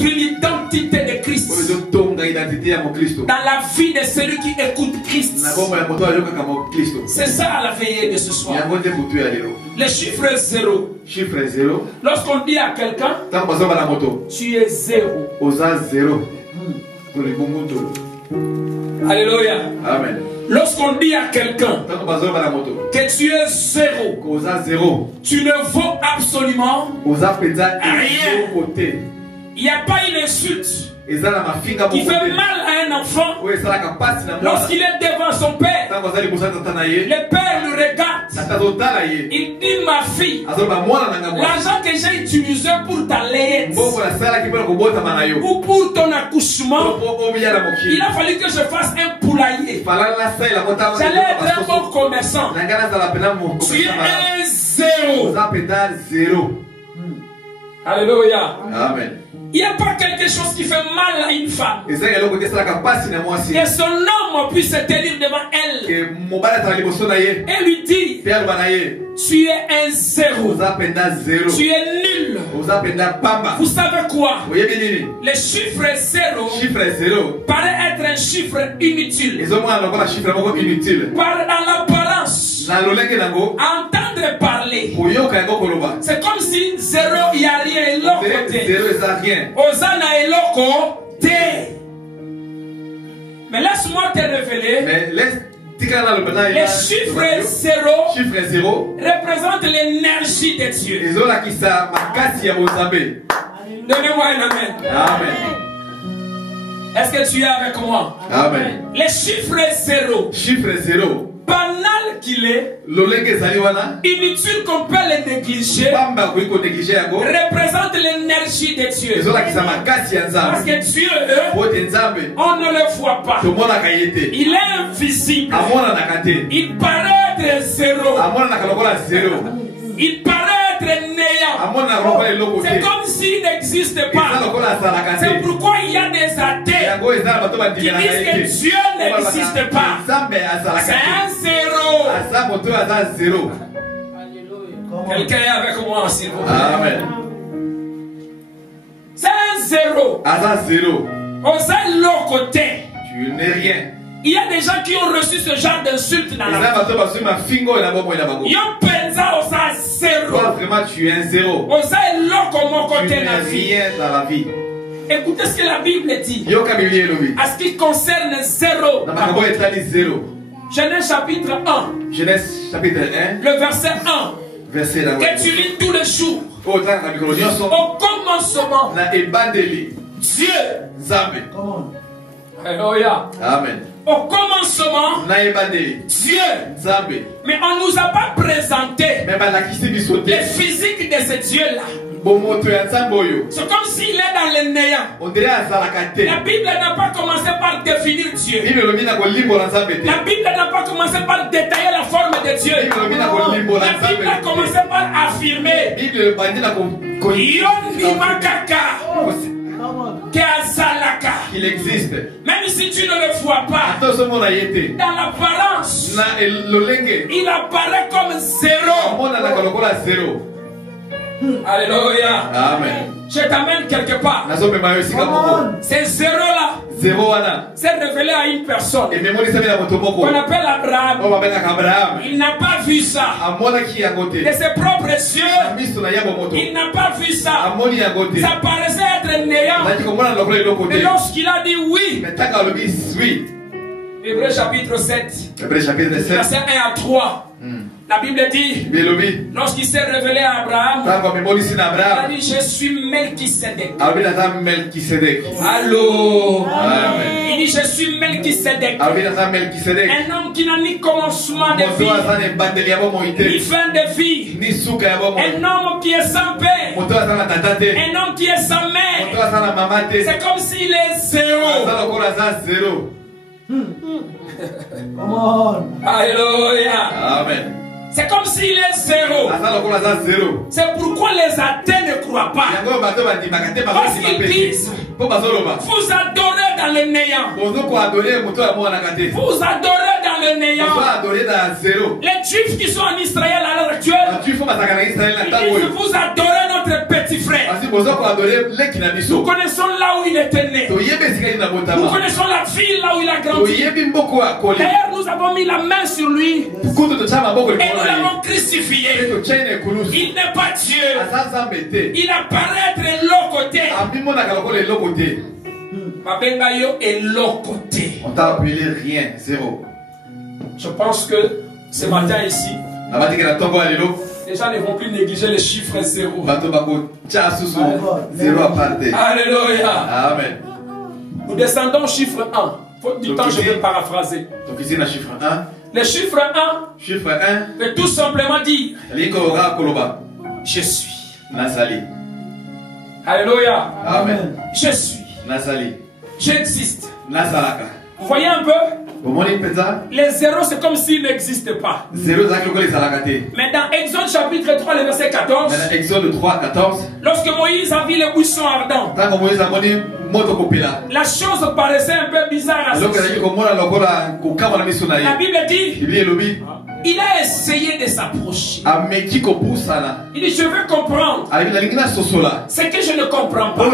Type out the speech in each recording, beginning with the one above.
construire l'identité de Christ dans la vie de celui qui écoute Christ. C'est ça la veillée de ce soir. Le chiffre 0. Chiffre 0. Lorsqu'on dit à quelqu'un, tu es 0. Alléluia. Amen. Lorsqu'on dit à quelqu'un que tu es 0, tu ne vaux absolument rien. Il n'y a pas une insulte qui fait mal à un enfant lorsqu'il est devant son père. Le père le regarde. Il dit, ma fille, l'argent que j'ai utilisé pour ta layette ou pour ton accouchement, il a fallu que je fasse un poulailler. J'allais être un bon commerçant. Tu es un 0. Alléluia. Amen. Il n'y a pas quelque chose qui fait mal à une femme que son homme puisse se tenir devant elle et lui dire, tu es un 0. Tu es nul. Vous savez quoi? Le chiffre 0 paraît être un chiffre inutile. Par dans l'apparence, entendre parler, c'est comme si 0 il n'y a rien et l'autre. Osana et loko te. Mais laisse-moi te révéler. Le chiffre 0 représente l'énergie de Dieu. Donnez-moi un amen. Amen. Est-ce que tu es avec moi? Amen. Le chiffre 0. Banal qu'il est, inutile qu'on peut le négliger, représente l'énergie de Dieu. Parce que Dieu, on ne le voit pas. Il est invisible. Il paraît être 0. Il paraît être néant. C'est comme s'il n'existe pas. C'est pourquoi il y a des athées qui disent que Dieu n'existe pas. C'est un 0. Quelqu'un est avec moi, s'il vous plaît. Amen. C'est un 0. On sait l'autre côté. Tu n'es rien. Il y a des gens qui ont reçu ce genre d'insultes dans la vie. Ils ont pensé à 0. Vraiment, tu es un 0. On sait l'autre côté de la vie. Écoutez ce que la Bible dit. À ce qui concerne 0. Genèse chapitre 1. Le verset 1. Que tu lis tous les jours. Au commencement, Dieu. Alléluia. Amen. Au commencement, Dieu. Mais on ne nous a pas présenté le physique de ce Dieu-là. C'est comme s'il est dans le néant. La Bible n'a pas commencé par définir Dieu. La Bible n'a pas commencé par détailler la forme de Dieu. La Bible a commencé par affirmer qu'il existe. Même si tu ne le vois pas, dans l'apparence, il apparaît comme 0. Alléluia. Amen. Je t'amène quelque part. C'est 0 là. C'est révélé à une personne qu'on appelle Abraham. Il n'a pas vu ça de ses propres yeux. Il n'a pas vu ça. Ça paraissait être néant. Mais lorsqu'il a dit oui, Hébreux chapitre 7, verset 1 à 3. La Bible dit, lorsqu'il s'est révélé à Abraham, il a dit, je suis Melchisedec. Allô. Il dit, je suis Melchisedec. Un homme qui n'a ni commencement de vie, ni fin de vie. Un homme qui est sans père. Un homme qui est sans mère. C'est comme s'il est 0. Come on. Alléluia. Amen. C'est comme s'il est zéro. C'est pourquoi les athées ne croient pas. Parce qu'ils disent, vous adorez dans le néant. Vous adorez dans le néant. Les Juifs qui sont en Israël à l'heure actuelle, ils disent, vous adorez notre petit frère. Nous connaissons là où il était né. Nous connaissons la ville là où il a grandi. D'ailleurs, nous avons mis la main sur lui. Et nous l'avons crucifié. Il n'est pas Dieu. Il apparaît être l'autre côté. Mabengayo est l'autre côté. On t'a appelé rien, zéro. Je pense que ce matin ici, les gens ne vont plus négliger les chiffres zéro. Alléluia. Amen. Nous descendons au chiffre 1. Faute du temps, je vais paraphraser. Donc ici, le chiffre 1. Le chiffre 1 veut tout simplement dire je suis. Nazali. Alléluia. Amen. Je suis. Nazali. J'existe. Nazalaka. Vous voyez un peu? Les zéros, c'est comme s'ils n'existaient pas. Mais dans Exode chapitre 3, le verset 14, lorsque Moïse a vu les buissons ardents, la chose paraissait un peu bizarre à ses yeux. La Bible dit, il a essayé de s'approcher. Il dit, je veux comprendre ce que je ne comprends pas.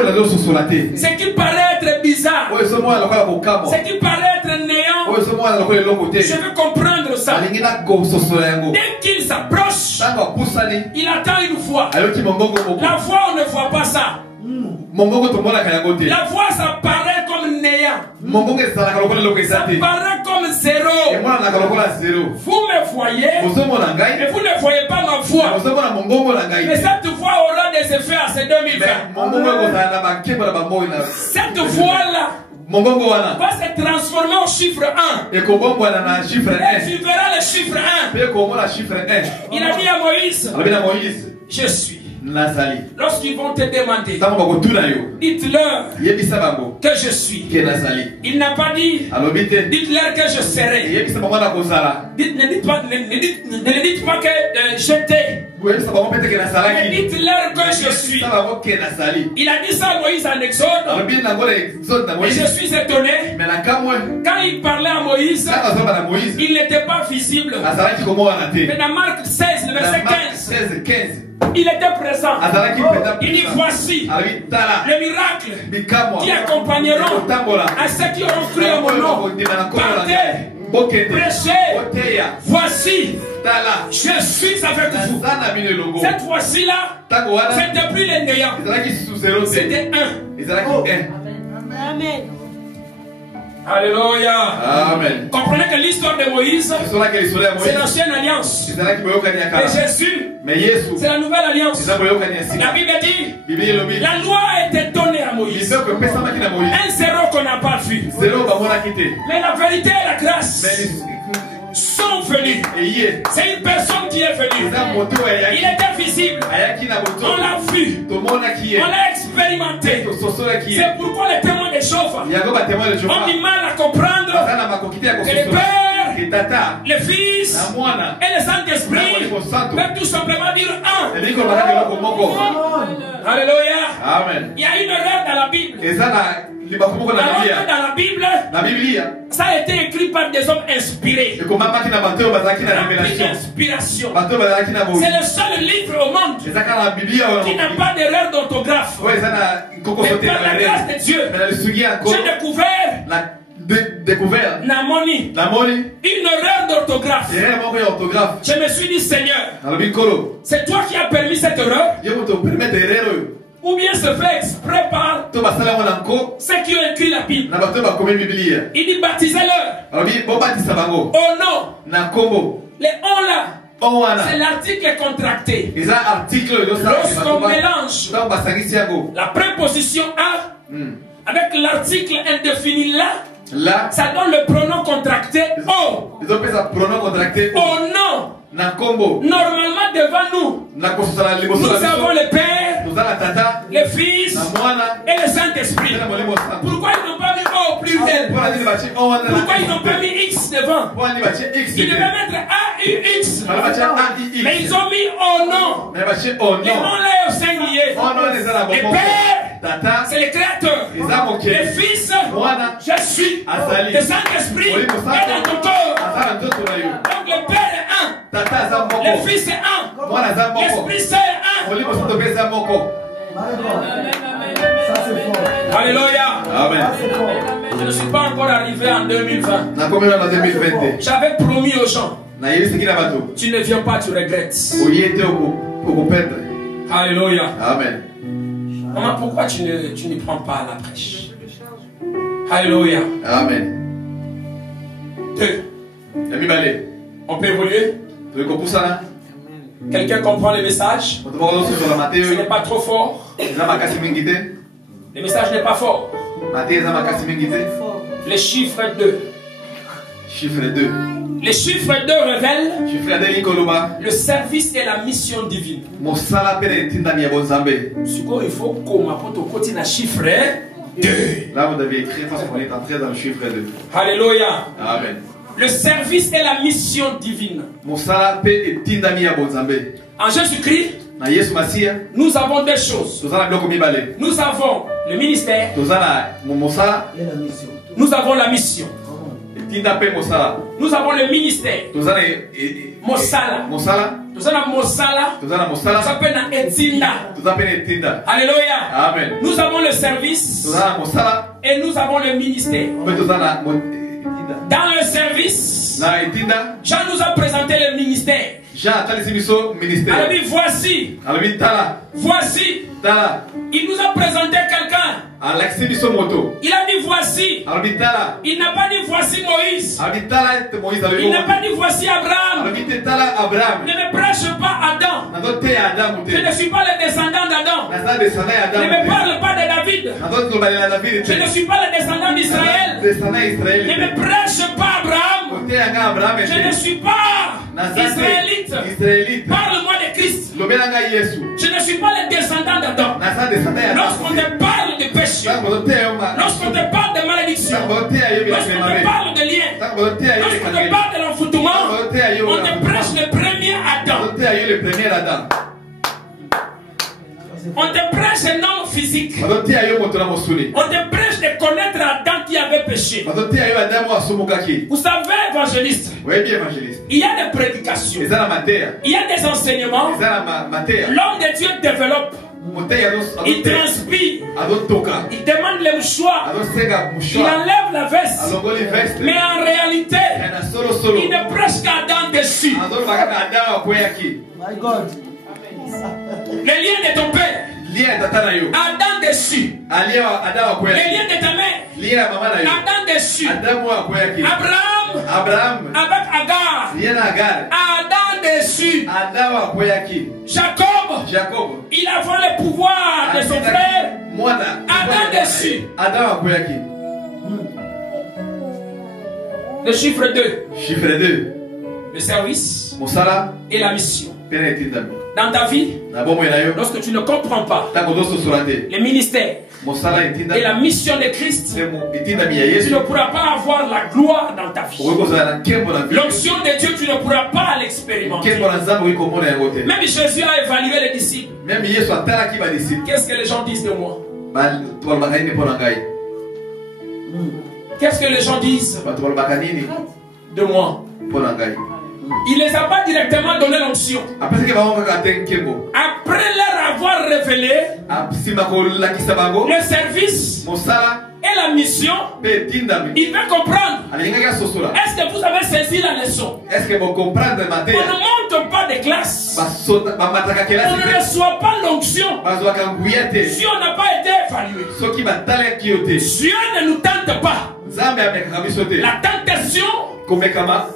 Ce qui paraît être bizarre, ce qui paraît être néant, je veux comprendre ça. Dès qu'il s'approche, il attend une voix. La voix, on ne voit pas ça. La voix, ça paraît comme néant. Ça paraît comme zéro. Vous me voyez, mais vous ne voyez pas ma voix. Mais cette voix aura des effets à ces 2020. Cette voix-là va se transformer au chiffre 1. Et tu verras le chiffre 1. Il a dit à Moïse, je suis. Lorsqu'ils vont te demander, dites-leur que je suis. Il n'a pas dit, dites-leur que je serai. Ne dites pas que j'étais. Mais dites-leur que je suis. Il a dit ça à Moïse en Exode. Et je suis étonné. Quand il parlait à Moïse, il n'était pas visible. Mais dans Marc 16, le verset 15, il était présent. Il dit, voici le miracle qui accompagneront à ceux qui auront cru en mon nom. Partez, prêchez. Voici, je suis avec vous. Cette fois-ci-là, c'était plus les néants. C'était un. Amen. Alléluia. Amen. Comprenez que l'histoire de Moïse, c'est l'ancienne alliance. Et Jésus, c'est la nouvelle alliance. La Bible dit, la loi a été donnée à Moïse. Un zéro qu'on n'a pas vu. Mais la vérité et la grâce sont venus. C'est une personne qui est venue. Il était visible. On l'a vu. On l'a expérimenté. C'est pourquoi les témoins de Jéhovah ont du mal à comprendre que le Père, le Fils et le Saint-Esprit peuvent tout simplement dire un. Alléluia. Il y a une erreur dans la Bible. Dans la Bible, ça a été écrit par des hommes inspirés. Inspiration. C'est le seul livre au monde qui n'a pas d'erreur d'orthographe. Mais par la grâce de Dieu, j'ai découvert une erreur d'orthographe. Je me suis dit, Seigneur, c'est toi qui as permis cette erreur? Ou bien se fait exprès par ceux qui ont écrit la Bible. Il dit, baptisez-leur au nom. Les on là, c'est l'article contracté. Lorsqu'on mélange la préposition a avec l'article indéfini là, ça donne le pronom contracté o. Au nom. Normalement devant nous, nous avons le Père, le Fils et le Saint-Esprit. Pourquoi ils n'ont pas mis O? O au pluriel? Pourquoi ils n'ont pas mis X devant? Ils devaient mettre AUX. Mais ils ont mis au nom. Les noms là au singulier. Et Père, c'est le Créateur. Le Fils, je suis. Le Saint-Esprit est dans ton corps. Donc le Père est un. Le Fils est un. L'Esprit Saint est un. Alléluia. Amen. Je ne suis pas encore arrivé en 2020. J'avais promis aux gens. Tu ne viens pas, tu regrettes. Alléluia. Amen. Maman, pourquoi tu ne prends pas la prêche? Alléluia. Amen. 2. On peut évoluer? Quelqu'un comprend le message? Ce n'est pas trop fort. Le message n'est pas fort. Les chiffres 2. Chiffre 2. Les chiffres 2 révèlent le service et la mission divine. Il faut qu'on la chiffre 2. Là, vous devez écrire parce qu'on est entré dans le chiffre 2. Alléluia. Amen. Le service et la mission divine. En Jésus-Christ, nous avons des choses. Nous avons le ministère. Nous avons la mission. Nous avons le ministère. Mosala. Alléluia. Amen. Nous avons le service. Et nous avons le ministère. Dans le service, Jean nous a présenté le ministère. Alors dit voici. Voici. Il nous a présenté quelqu'un. Il a dit voici. Il n'a pas dit voici Moïse. Il n'a pas dit voici Abraham. Ne me prêche pas Adam. Je ne suis pas le descendant d'Adam. Ne me parle pas de David. Je ne suis pas le descendant d'Israël. Ne me prêche pas Abraham. Je ne suis pas israélite. Parle-moi de Christ. Je ne suis pas le descendant d'Adam. Lorsqu'on te parle de péché, lorsqu'on te parle de malédiction, lorsqu'on te parle de lien, lorsqu'on te parle de l'enfoutement, on te prêche le premier Adam. On te prêche un homme physique. On te prêche de connaître Adam qui avait péché. Vous savez, évangéliste, il y a des prédications, il y a des enseignements. L'homme de Dieu développe. Il transpire. Il demande le mouchoir. Il enlève la veste. Mais en réalité, il ne prêche qu'Adam dessus. Le lien de ton père, Adam dessus. Le lien de ta mère, Adam dessus. Abraham avec Agar, Adam dessus. Jacob, il a volé le pouvoir de son frère, Adam dessus. Le chiffre 2. Le service et la mission. Dans ta vie, lorsque tu ne comprends pas le ministère et la mission de Christ, tu ne pourras pas avoir la gloire dans ta vie. L'onction de Dieu, tu ne pourras pas l'expérimenter. Même Jésus a évalué les disciples. Qu'est-ce que les gens disent de moi? Qu'est-ce que les gens disent de moi? Il ne les a pas directement donné l'onction. Après leur avoir révélé le service et la mission, il veut comprendre. Est-ce que vous avez saisi la leçon? On ne monte pas de classe. On ne reçoit pas l'onction si on n'a pas été évalué. Dieu ne nous tente pas. La tentation,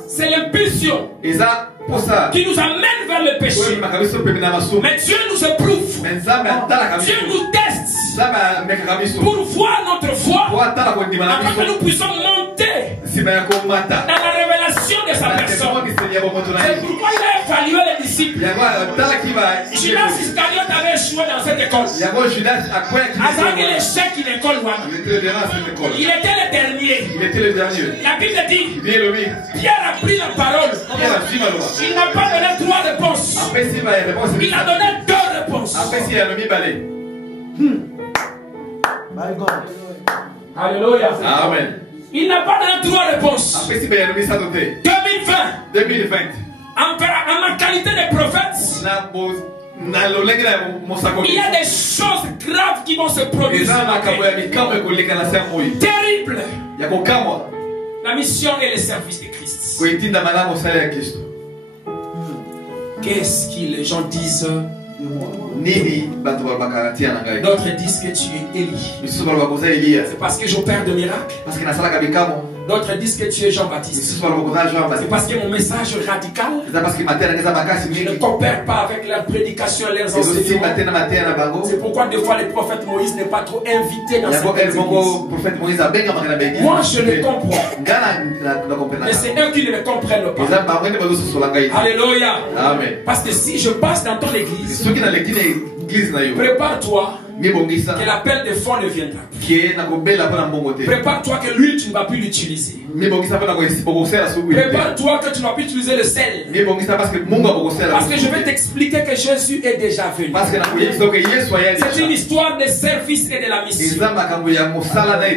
c'est l'impulsion qui nous amène vers le péché. Mais Dieu nous éprouve. Dieu nous teste pour voir notre foi, afin que nous puissions monter dans la révélation de sa personne. C'est pourquoi il a évalué les disciples. Judas Iscariote avait échoué dans cette école. Avant qu'il échec une école, il était le dernier. La Bible dit, Pierre a pris la parole. Il n'a pas donné 3 réponses. Il a donné 2 réponses. Alléluia. Amen. Il n'a pas donné 3 réponses. 2020. En ma qualité de prophète, il y a des choses graves qui vont se produire. Terrible. La mission et le service de Christ. Qu'est-ce que les gens disent? D'autres disent que tu es Élie. C'est parce que j'opère de miracles. D'autres disent que tu es Jean-Baptiste. C'est parce que mon message est radical. Je ne coopère pas avec leur prédication et leurs enseignements. C'est pourquoi des fois le prophète Moïse n'est pas trop invité dans cette église. Moi je le comprends. Mais c'est eux qui ne le comprennent pas. Alléluia. Parce que si je passe dans ton église, prépare-toi que l'appel de fonds ne vienne pas. Prépare-toi que l'huile tu ne vas plus l'utiliser. Prépare-toi que tu ne vas plus utiliser le sel. Parce que je vais t'expliquer que Jésus est déjà venu. C'est une histoire de service et de la mission.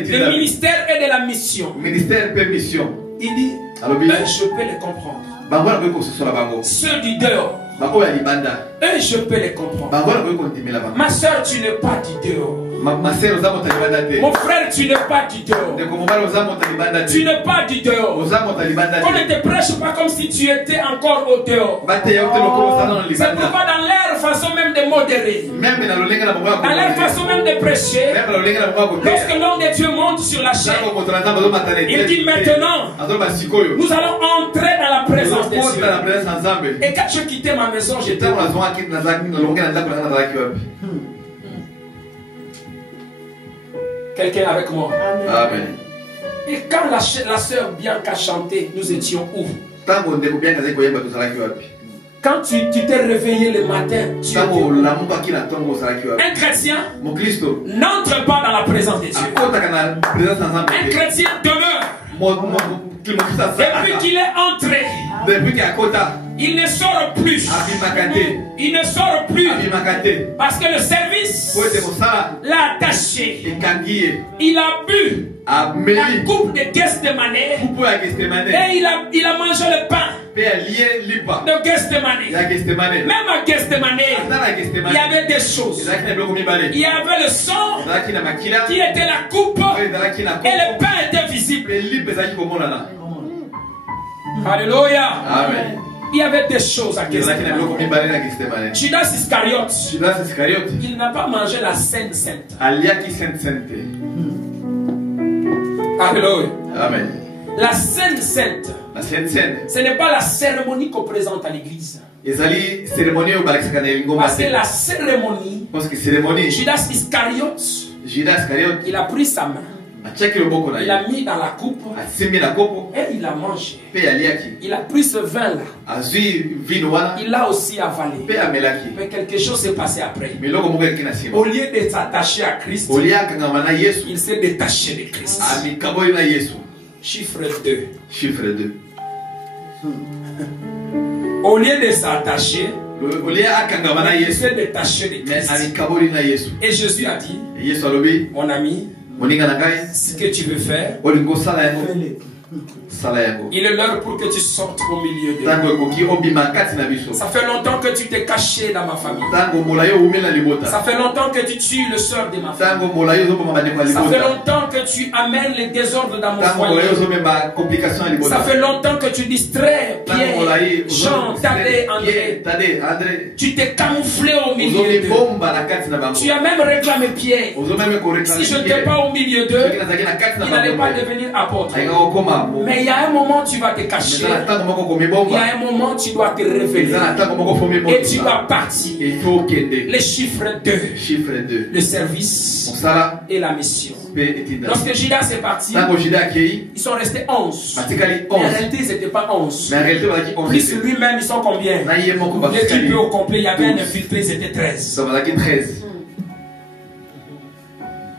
De ministère et de la mission. Il dit, je peux les comprendre. Ceux du dehors, eux je peux les comprendre. Ma soeur, tu n'es pas du dehors. Mon frère, tu n'es pas du dehors. Tu n'es pas du dehors. On ne te prêche pas comme si tu étais encore au dehors. C'est pourquoi dans leur façon même de modérer, dans leur façon même de prêcher, lorsque l'homme de Dieu monte sur la chaîne, il dit maintenant, nous allons entrer dans la présence de Dieu. Et quand je quittais ma maison, j'étais quelqu'un avec moi. Amen. Et quand la sœur Bianca chantait, nous étions où? Quand tu t'es réveillé le matin, un chrétien n'entre pas dans la présence de Dieu. Un chrétien demeure. Depuis qu'il est entré, il ne sort plus. Il ne sort plus. Parce que le service l'a attaché. Il a bu la coupe de Gethsemane. Et il a mangé le pain de Gethsemane. Même à Gethsemane, il y avait des choses. Il y avait le sang qui était la coupe et le pain était visible. Alléluia. Amen. Il y avait des choses à Gethsemane. Judas Iscariote, il n'a pas mangé la Sainte Sainte. Alléluia. Amen. La Sainte Sainte, ce n'est pas la cérémonie qu'on présente à l'église. Parce que la cérémonie, Judas Iscariote, il a pris sa main. Il a mis dans la coupe et il a mangé. Il a pris ce vin là. Il l'a aussi avalé. Mais quelque chose s'est passé après. Au lieu de s'attacher à Christ, il s'est détaché de Christ. Chiffre 2. Au lieu de s'attacher, il s'est détaché de Christ. Et Jésus a dit, mon ami, ce que tu veux faire, il est l'heure pour que tu sortes au milieu de nous. Ça fait longtemps que tu t'es caché dans ma famille. Ça fait longtemps que tu tues le sœur de ma famille. Ça fait longtemps que tu amènes les désordres dans mon foyer. Ça fait longtemps que tu distrais Pierre, Jean, Tadé, André. Tu t'es camouflé au milieu d'eux. Tu as même réclamé Pierre. Si je n'étais pas au milieu d'eux, il n'allait pas devenir apôtre. Mais il y a un moment tu vas te cacher. Il y a un moment tu dois te révéler. Et tu dois partir. Les chiffres 2. Le service et la mission. Lorsque Judas est parti, ils sont restés 11. Mais en réalité, ils n'étaient pas 11. Plus lui-même, ils sont combien? L'équipe au complet, il y avait un infiltré, c'était 13.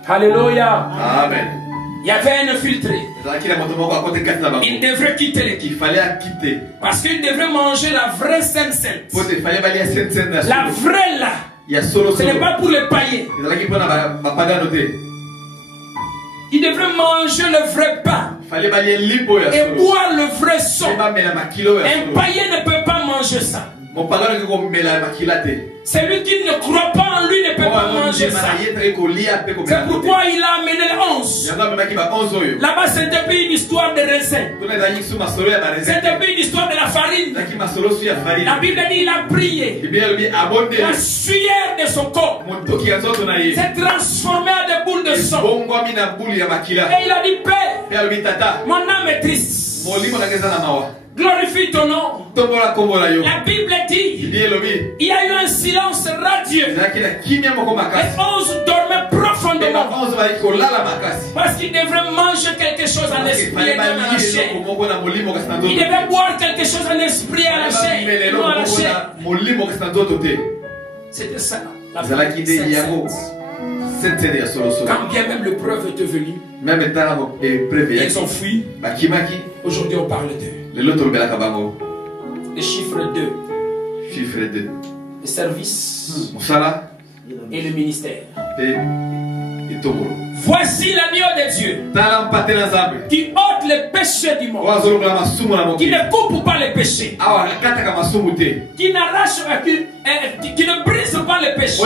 Alléluia. Amen. Il y avait un infiltré. Il devrait quitter l'équipe. Il fallait quitter. Parce qu'il devrait manger la vraie Sainte Sainte. La vraie là. Ce n'est pas pour les païens. Il devrait manger le vrai pain. Et boire le vrai sang. Un païen ne peut pas manger ça. Celui qui ne croit pas en lui ne peut pas manger ça. C'est pourquoi il a amené les 11. Là-bas, c'était pas une histoire de raisin. C'était pas une histoire de la farine. La Bible dit qu'il a prié. La sueur de son corps s'est transformée en des boules de sang. Et il a dit, Père, mon âme est triste. Glorifie ton nom. La Bible dit il y a eu un silence radieux. Les 11 dormaient profondément. Parce qu'ils devraient manger quelque chose en esprit et non à la chair. Ils devaient boire quelque chose en esprit et à la chair et non à la chair. C'était ça. La quand bien même l'épreuve était venue, ils ont fui. Aujourd'hui on parle d'eux. Le chiffre 2. Le service et le ministère. Voici l'agneau de Dieu qui ôte les péchés du monde, qui ne coupe pas les péchés, qui n'arrache, qui ne brise pas les péchés,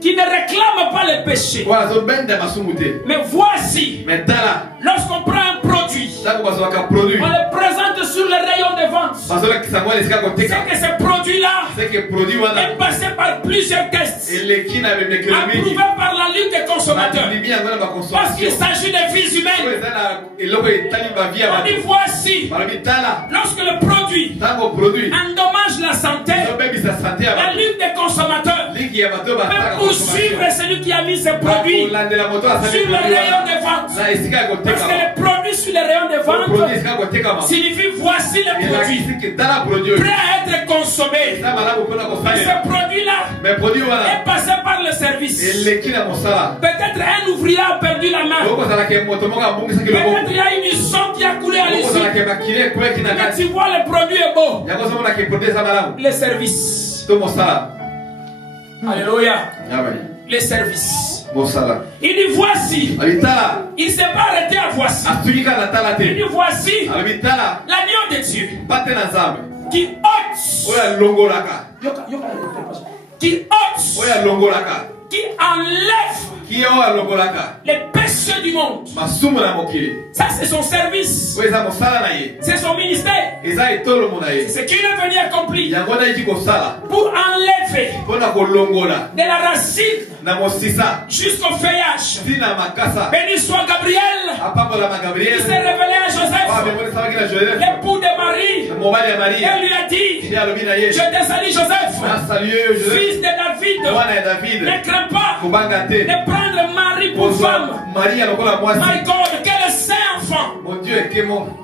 qui ne réclame pas les péchés. Mais voici, lorsqu'on prend un produit, on le présente sur le rayon de vente. C'est que ce produit-là est passé par plusieurs tests, approuvé par la Ligue des consommateurs, parce qu'il s'agit de vies humaines. On dit voici, lorsque le produit endommage la santé, la Ligue des consommateurs peut poursuivre celui qui a mis ce produit sur le rayon de vente. Parce que le produit sur le rayon de vente signifie voici le produit prêt à être consommé. Et ce produit-là est passé par le service. Peut-être un ouvrier a perdu la main. Peut-être il y a une sang qui a coulé à l'issue. Mais tu vois le produit est beau. Le service. Alléluia. Les services. Il dit voici. Il ne s'est pas arrêté à voici. Il dit voici l'agneau de Dieu qui ôte, qui enlève les péchés du monde. Ça c'est son service. C'est son ministère. C'est ce qu'il est venu accomplir. Pour enlever de la racine jusqu'au feuillage. Béni soit Gabriel. Il s'est révélé à Joseph, l'époux de Marie. Elle lui a dit, je te salue Joseph, fils de David. Ne crains pas de prendre Marie pour femme. My God, quel saint enfant. Mon Dieu,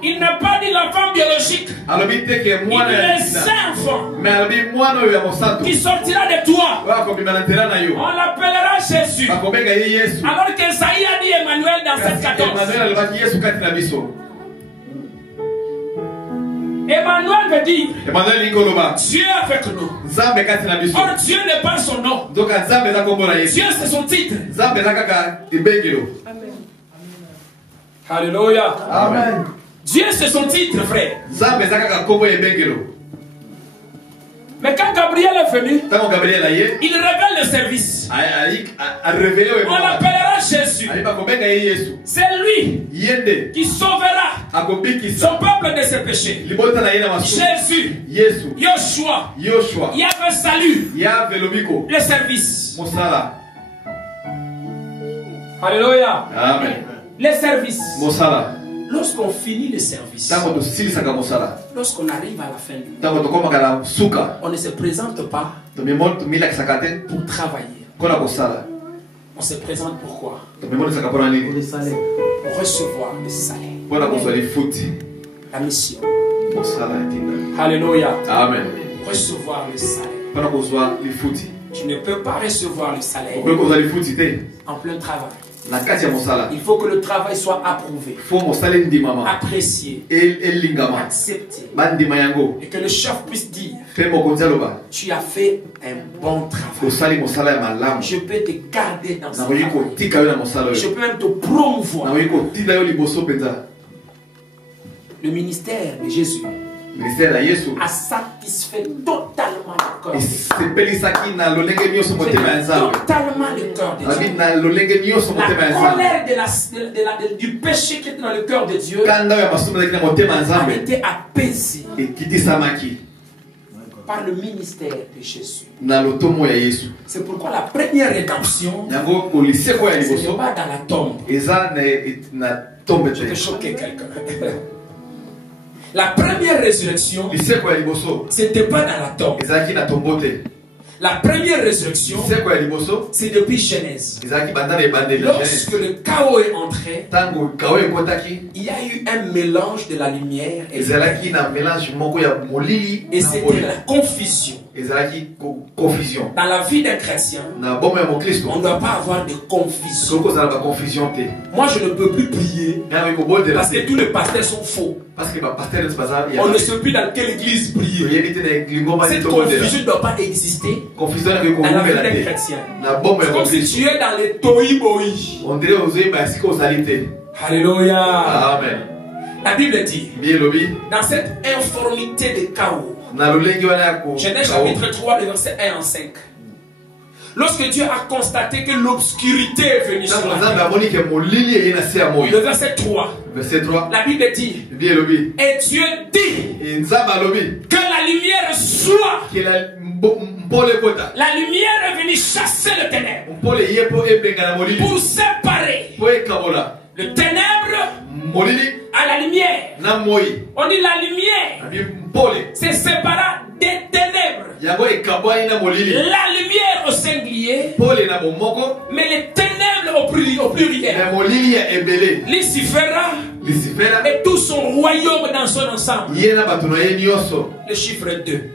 il n'a pas dit l'enfant biologique. Il dit le saint enfant qui sortira de toi. On l'appellera Jésus. Alors que Isaïe a dit Emmanuel dans cette 14. Emmanuel veut dire Dieu avec nous. Or Dieu n'est pas son nom. Dieu c'est son titre. Amen. Alléluia. Amen. Dieu c'est son titre, frère. Mais quand Gabriel est venu, il révèle le service. On l'appellera Jésus. C'est lui qui sauvera son peuple de ses péchés. Jésus, Yoshua, Yahvé salut, le service. Alléluia. Amen. Le service. Lorsqu'on finit le service, lorsqu'on arrive à la fin du mois, on ne se présente pas pour travailler. On se présente pourquoi? Pour recevoir le salaire. La mission. Alléluia. Amen. Recevoir le salaire. Tu ne peux pas recevoir le salaire en plein travail. Il faut que le travail soit approuvé, apprécié, accepté, et que le chef puisse dire: tu as fait un bon travail. Je peux te garder dans ce travail. Je peux même te promouvoir. Le ministère de Jésus a satisfait totalement le cœur. Totalement le cœur de Dieu. La colère du péché qui était dans le cœur de Dieu a été apaisée par le ministère de Jésus. C'est pourquoi la première rédemption, ce n'est pas dans la tombe. Je vais choquer quelqu'un. La première résurrection, c'était pas dans la tombe. La première résurrection, c'est depuis Genèse. Lorsque le chaos est entré, il y a eu un mélange de la lumière et c'était la confusion. Dans la vie d'un chrétien, on ne doit pas avoir de confusion. Moi, je ne peux plus prier parce que tous les pasteurs sont faux. On ne sait plus dans quelle église prier. Cette confusion ne doit pas exister dans la vie d'un chrétien. C'est comme si tu es dans les tohi-bohi. Alléluia. Amen. La Bible dit, dans cette informité de chaos, Genèse chapitre 3, le verset 1 en 5. Lorsque Dieu a constaté que l'obscurité est venue sur la terre, le verset 3, la Bible dit, et Dieu dit que la lumière soit. La lumière est venue chasser le ténèbre pour séparer le ténèbre à la lumière. On dit la lumière se sépara des ténèbres. La lumière au singulier, mais les ténèbres au pluriel. Lucifera et tout son royaume dans son ensemble. Le chiffre 2.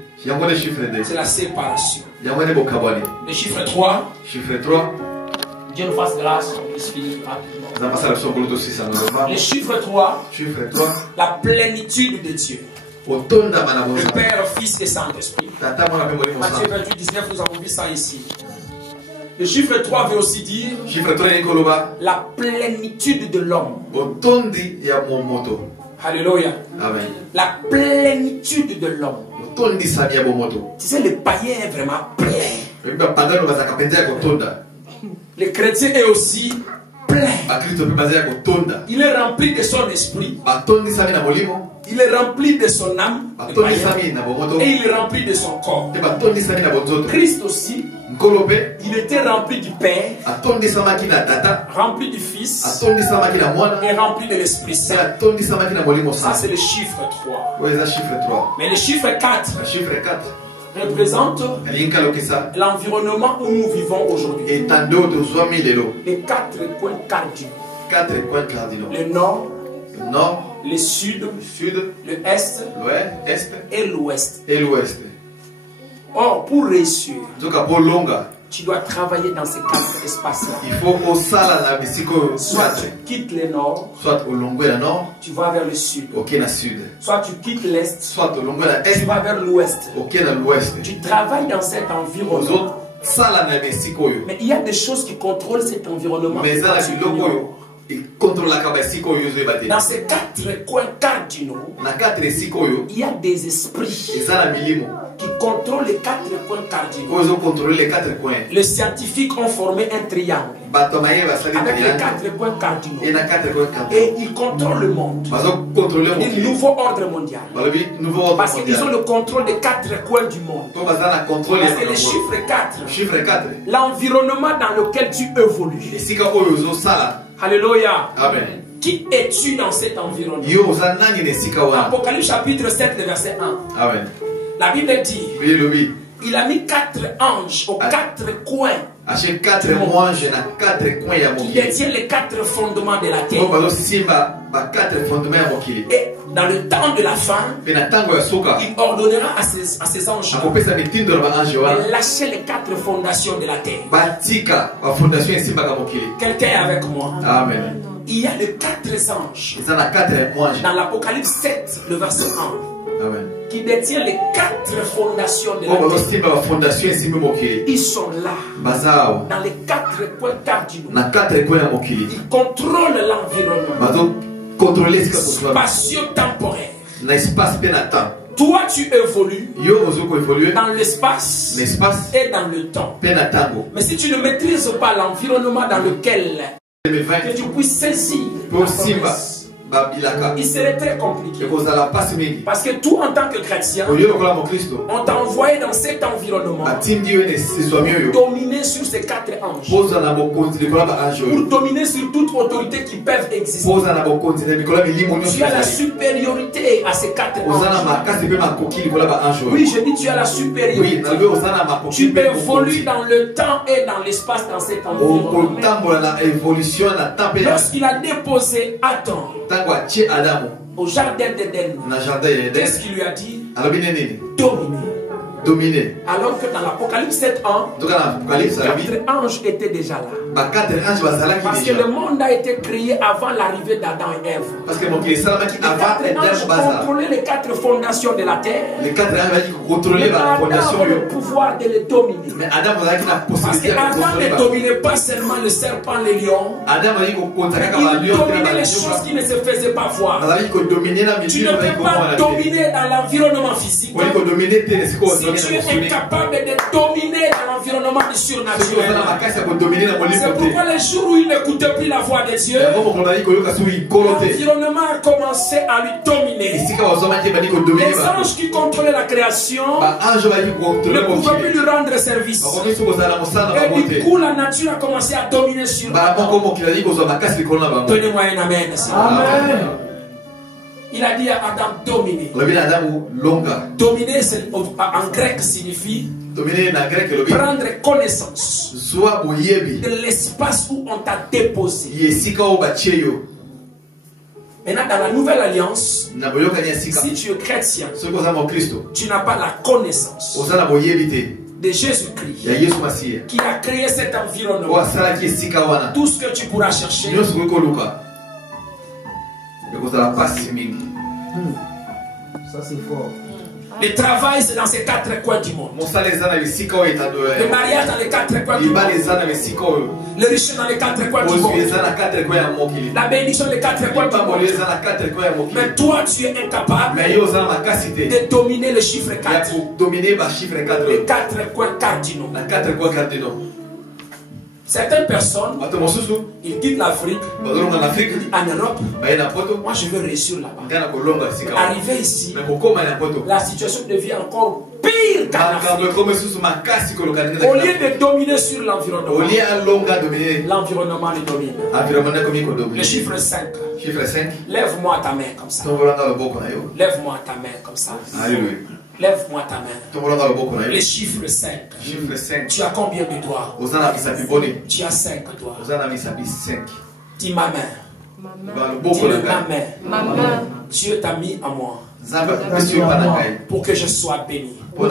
C'est la séparation. Le chiffre 3. Dieu nous fasse grâce, on puisse finir rapidement. Le chiffre 3. La plénitude de Dieu. Le Père, Fils et Saint-Esprit. Matthieu 28, 19, nous avons vu ça ici. Le chiffre 3 veut aussi dire la plénitude de l'homme. Alléluia. Amen. La plénitude de l'homme. Tu sais, le païen est vraiment plein. Le chrétien est aussi plein. Il est rempli de son esprit. Il est rempli de son âme. Et il est rempli de son corps. Christ aussi, il était rempli du Père, rempli du Fils et rempli de l'Esprit Saint. Ça, c'est le chiffre 3. Mais le chiffre 4 représente l'environnement où nous vivons aujourd'hui. Les 4 points cardinaux. Le nord, le sud, le est et l'ouest. Or, pour réussir, tu dois travailler dans ces 4 espaces-là. Soit tu quittes le nord, tu vas vers le sud. Soit tu quittes l'est, tu vas vers l'ouest. Tu travailles dans cet environnement. Mais il y a des choses qui contrôlent cet environnement. Dans ces 4 coins cardinaux, il y a des esprits qui contrôlent les 4 coins cardinaux. Les scientifiques ont formé un triangle avec les 4 points cardinaux. Et ils contrôlent le monde. Le nouveau ordre mondial. Parce qu'ils ont le contrôle des 4 coins du monde. Parce que le chiffre 4, l'environnement dans lequel tu évolues. Alléluia. Amen. Qui es-tu dans cet environnement? Apocalypse chapitre 7, le verset 1. Amen. La Bible dit, il a mis 4 anges aux 4 coins. Qui détient les 4 fondements de la terre. Et dans le temps de la fin, il ordonnera à ses anges de lâcher les 4 fondations de la terre. Quelqu'un est avec moi? Amen. Il y a les 4 anges dans l'Apocalypse 7, le verset 1. Amen. Qui détient les 4 fondations de la terre. Ils sont là dans les 4 points cardinaux. Ils contrôlent l'environnement spatio-temporaire. Toi tu évolues dans l'espace et dans le temps. Mais si tu ne maîtrises pas l'environnement dans lequel que tu puisses saisir la promesse, il serait très compliqué. Parce que toi en tant que chrétien, on t'a envoyé dans cet environnement dominer sur ces 4 anges, pour dominer sur toute autorité qui peuvent exister. Tu as la supériorité à ces 4 anges. Oui, je dis tu as la supériorité. Tu évolues dans le temps et dans l'espace dans cet environnement. Lorsqu'il a déposé Adam au jardin d'Éden, qu'est-ce qu'il lui a dit? Dominer. Alors que dans l'Apocalypse 7.1, 4 anges étaient déjà là. Parce que le monde a été créé avant l'arrivée d'Adam et Ève. Les 4 anges contrôlaient les 4 fondations de la terre. Mais Adam avait le pouvoir de les dominer. Parce que Adam ne dominait pas seulement le serpent, les lions. Il dominait les choses qui ne se faisaient pas voir. Tu ne peux pas dominer dans l'environnement physique. Si tu es incapable de dominer dans l'environnement du surnaturel, c'est pourquoi les jours où il n'écoutait plus la voix de Dieu, l'environnement a commencé à lui dominer. Les anges qui contrôlaient la création ne pouvaient plus lui rendre service. Et du coup, la nature a commencé à dominer sur lui. Donnez-moi un amen. Amen. Il a dit à Adam dominer. Dominer en grec signifie prendre connaissance de l'espace où on t'a déposé. Maintenant, dans la nouvelle alliance, si tu es chrétien, tu n'as pas la connaissance de Jésus-Christ qui a créé cet environnement. Tout ce que tu pourras chercher, ça c'est fort. Le travail c'est dans ces 4 coins du monde. Le mariage dans les 4 coins du monde. Le richesse dans les 4 coins du monde. La bénédiction dans les 4 coins du monde. Mais toi tu es incapable de dominer le chiffre 4. Les 4 coins cardinaux. Certaines personnes, ils quittent l'Afrique, en Europe. Moi je veux réussir là-bas. Arrivé ici, la situation devient encore pire qu'en Afrique. Au lieu de dominer sur l'environnement, l'environnement le domine. Le chiffre 5. Lève-moi ta main comme ça. Lève-moi ta main comme ça. Lève-moi ta main. Le chiffre 5. Tu as combien de doigts? Tu as 5 doigts. Dis ma main. Dis ma main. Dieu t'a mis à moi pour que je sois béni. Et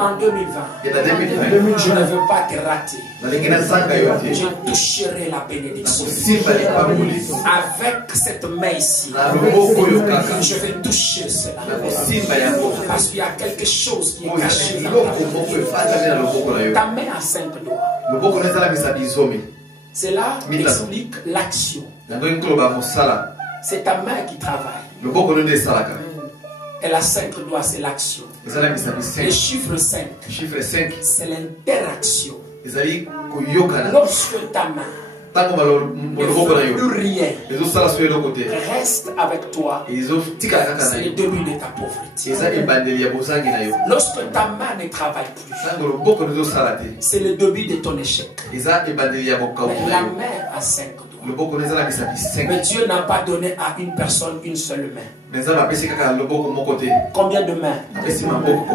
en 2020, je ne veux pas te rater. Je toucherai la bénédiction. Avec cette main ici, je vais toucher cela. Parce qu'il y a quelque chose qui est caché dans ta main a 5 doigts. Cela explique l'action. C'est ta main qui travaille. Elle a 5 doigts, c'est l'action. Le chiffre 5, c'est l'interaction. Lorsque ta main ne fait plus rien, reste avec toi, c'est le début de ta pauvreté. Lorsque ta main ne travaille plus, c'est le début de ton échec. Mais la main à 5 doigts. Mais Dieu n'a pas donné à une personne une seule main. Combien de mains?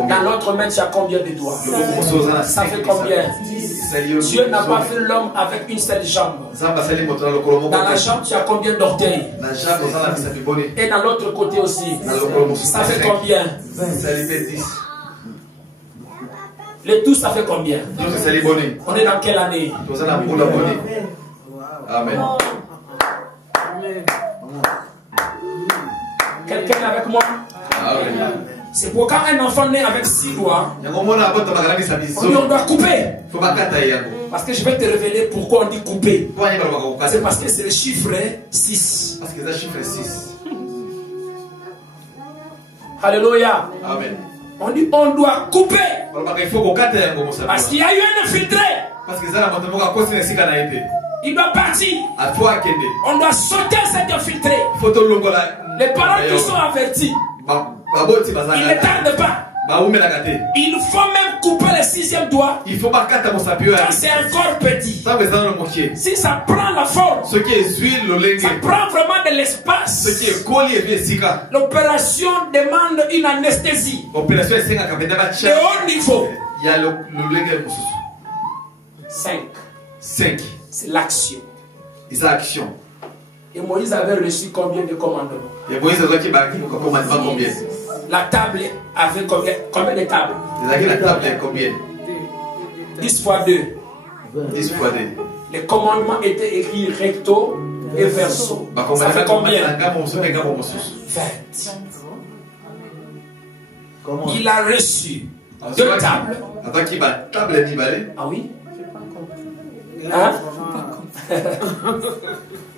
Dans l'autre main, tu as combien de doigts? Ça fait combien? Dieu n'a pas fait l'homme avec une seule jambe. Dans la jambe, tu as combien d'orteils? Et dans l'autre côté aussi. Ça fait combien? Le tout, ça fait combien? On est dans quelle année? Amen. Quelqu'un est avec moi? Amen. C'est pourquoi un enfant né avec 6 doigts, on doit couper. Parce que je vais te révéler pourquoi on dit couper. C'est parce que c'est le chiffre 6. Parce que c'est le chiffre 6. Alléluia. Amen. On dit on doit couper. Parce qu'il y a eu un infiltré. Il doit partir. On doit sauter cet infiltré. Les parents qui sont avertis, ils ne tardent pas. Il faut même couper le 6e doigt. Quand c'est encore petit. Si ça prend la forme, ça prend vraiment de l'espace. L'opération demande une anesthésie de haut niveau. 5. C'est l'action. Et Moïse avait reçu combien de commandements? La table avait combien de tables? La table est combien? 10 fois 2. 10 fois 2. Les commandements étaient écrits recto et verso. Ça fait combien? 20. Il a reçu 2 tables. Ah oui? Hein?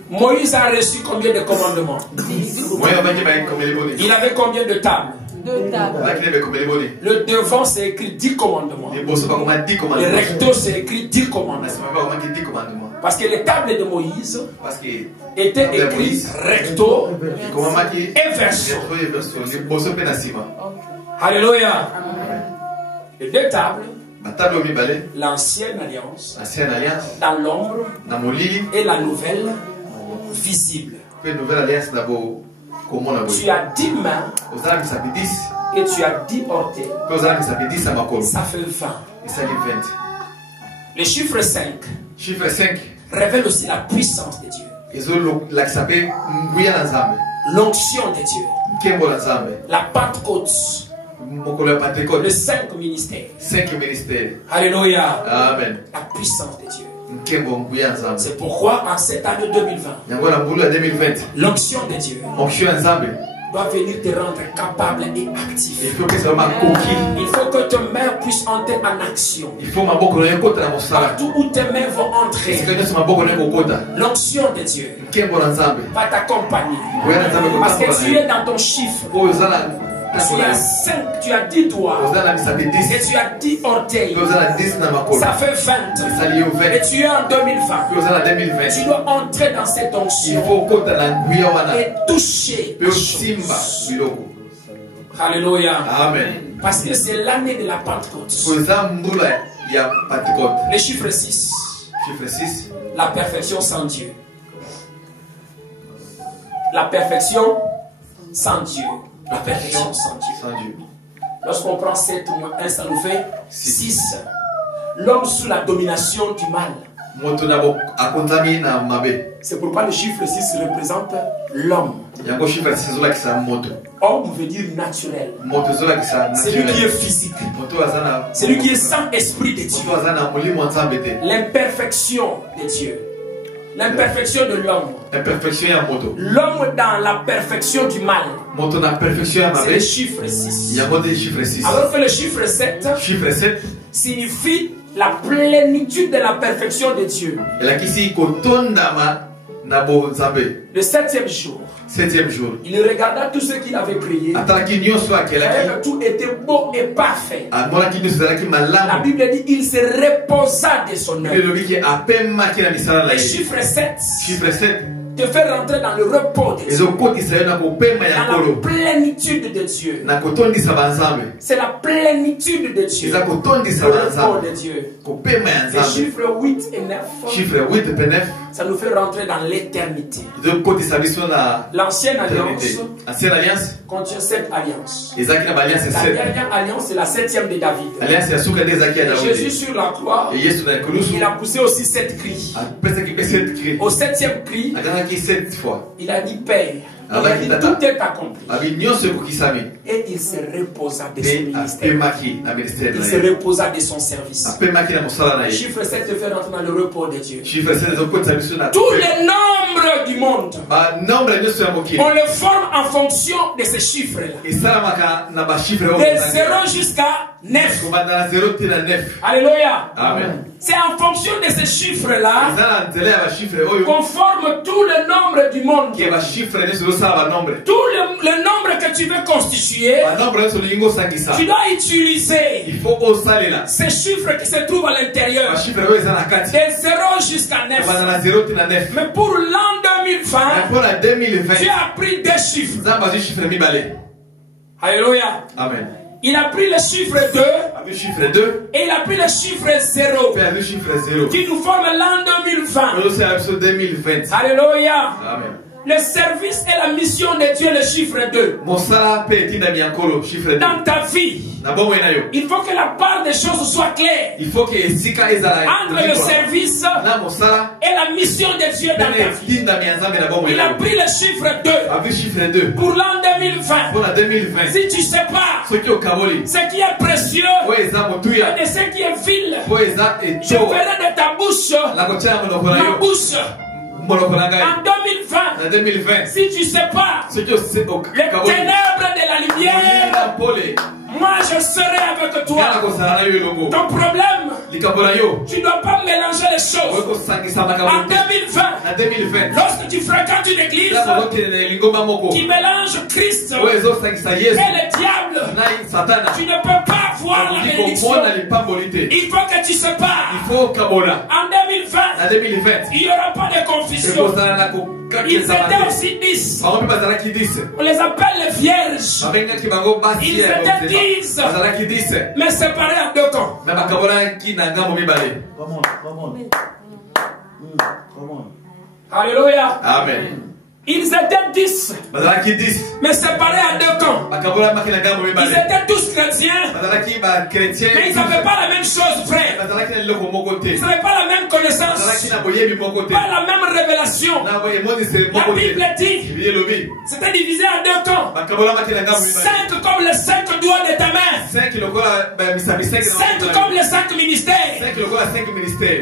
Moïse a reçu combien de commandements? Il avait combien de tables? 2 tables. Le devant c'est écrit 10 commandements. Le recto c'est écrit 10 commandements. Parce que les tables de Moïse étaient écrites recto et verso. Alléluia. Les 2 tables, l'ancienne alliance, dans l'ombre et la nouvelle visible. Tu as 10 mains et tu as 10 orteils. Ça fait 20. Le chiffre 5 révèle aussi la puissance de Dieu. L'onction de Dieu. La Pentecôte. Le 5 ministères. Alléluia. Amen. La puissance de Dieu. C'est pourquoi en cette année 2020, l'onction de Dieu doit venir te rendre capable et actif. Il faut que tes mains puissent entrer en action. Partout où tes mains vont entrer, l'onction de Dieu va t'accompagner. Parce que tu es dans ton chiffre. Tu as 5, tu as 10 doigts et tu as 10 orteils. Ça fait 20. Et tu es en 2020. Tu dois entrer dans cette onction et toucher. Alléluia. Amen. Parce que c'est l'année de la Pentecôte. Le chiffre 6. La perfection sans Dieu. La perfection sans Dieu. La perfection sans Dieu. Lorsqu'on prend 7 moins 1, ça nous fait 6. L'homme sous la domination du mal. C'est pourquoi le chiffre 6 représente l'homme. Homme veut dire naturel. C'est lui qui est physique. C'est lui qui est sans esprit de Dieu. L'imperfection de Dieu. L'imperfection de l'homme. L'homme dans la perfection du mal. C'est le chiffre 6. Alors que le chiffre 7 signifie la plénitude de la perfection de Dieu. Le 7e jour, il regarda tout ce qu'il avait créé. Tout était beau et parfait. La Bible dit il se reposa de son œuvre. Le chiffre 7 te te fait rentrer dans le repos de Dieu. Dans la plénitude de Dieu. C'est la plénitude de Dieu. Le repos de Dieu. Les chiffres 8 et 9. Ça nous fait rentrer dans l'éternité. L'ancienne alliance contient 7 alliances. La dernière alliance, c'est la 7e de David. Et Jésus sur la croix, il a poussé aussi 7 cris. Au 7e cri, il a dit Père. Il a dit tout est accompli. Et il se reposa de son ministère. Il se reposa de son service. Chiffre 7 te fait rentrer dans le repos de Dieu. Tous les nombres du monde, on le forme en fonction de ces chiffres-là. De 0 jusqu'à 9. Alléluia. Amen. C'est en fonction de ces chiffres-là qu'on forme tout le nombre du monde. Tout le nombre que tu veux constituer, tu dois utiliser ces chiffres qui se trouvent à l'intérieur. De 0 jusqu'à 9. Mais pour l'an 2020, tu as pris 2 chiffres. Alléluia. Amen. Il a pris le chiffre 2 et il a pris le chiffre 0 qui nous forme l'an 2020. Alléluia. Amen. Le service et la mission de Dieu, le chiffre 2. Dans ta vie, il faut que la part des choses soit claire. Entre le service et la mission de Dieu dans ta vie. Il a pris le chiffre 2 pour l'an 2020. Si tu ne sais pas ce qui est précieux et de ce qui est vil, je ferai de ta bouche ma bouche. En 2020, si tu ne sais pas les ténèbres de la lumière, moi je serai avec toi. Ton problème, tu ne dois pas mélanger les choses. En 2020, lorsque tu fréquentes une église qui mélange Christ et le diable, tu ne peux pas voir la bénédiction. Il faut que tu sépares. En 2020, il n'y aura pas de confusion. Ils étaient aussi 10. On les appelle les vierges. Ils étaient 10, mais séparés en 2 camps. Alléluia. Amen. Ils étaient 10, mais séparés en 2 camps. Ils étaient tous chrétiens, mais ils n'avaient pas la même chose, frère. Ils n'avaient pas la même connaissance, pas la même révélation. La Bible dit, c'était divisé en 2 camps. 5 comme les 5 doigts de ta main. 5 comme les 5 ministères.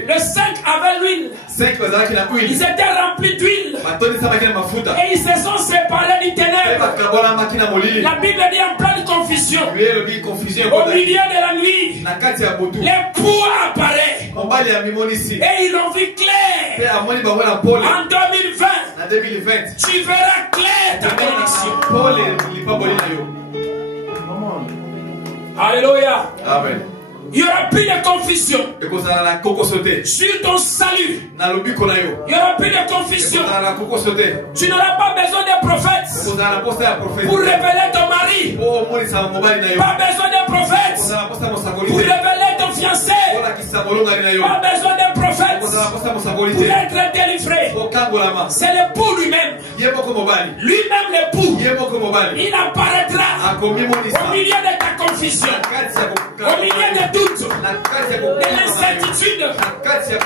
Le 5 avait l'huile. Ils étaient remplis d'huile. Et ils se sont séparés du ténèbre. La Bible dit en pleine confusion. Au milieu de la nuit, les poids apparaissent. Et ils l'ont vu clair. En 2020, tu verras clair ta bénédiction. Alléluia. Amen. Il n'y aura plus de confusion sur ton salut. Il n'y aura plus de confusion. Tu n'auras pas besoin d'un prophète pour révéler ton mari. Pas besoin d'un prophète pour révéler ton fiancé. Pas besoin d'un prophète pour être délivré. C'est l'époux lui-même. Lui-même l'époux. Il apparaîtra au milieu de ta confusion, au milieu de doute, de l'incertitude.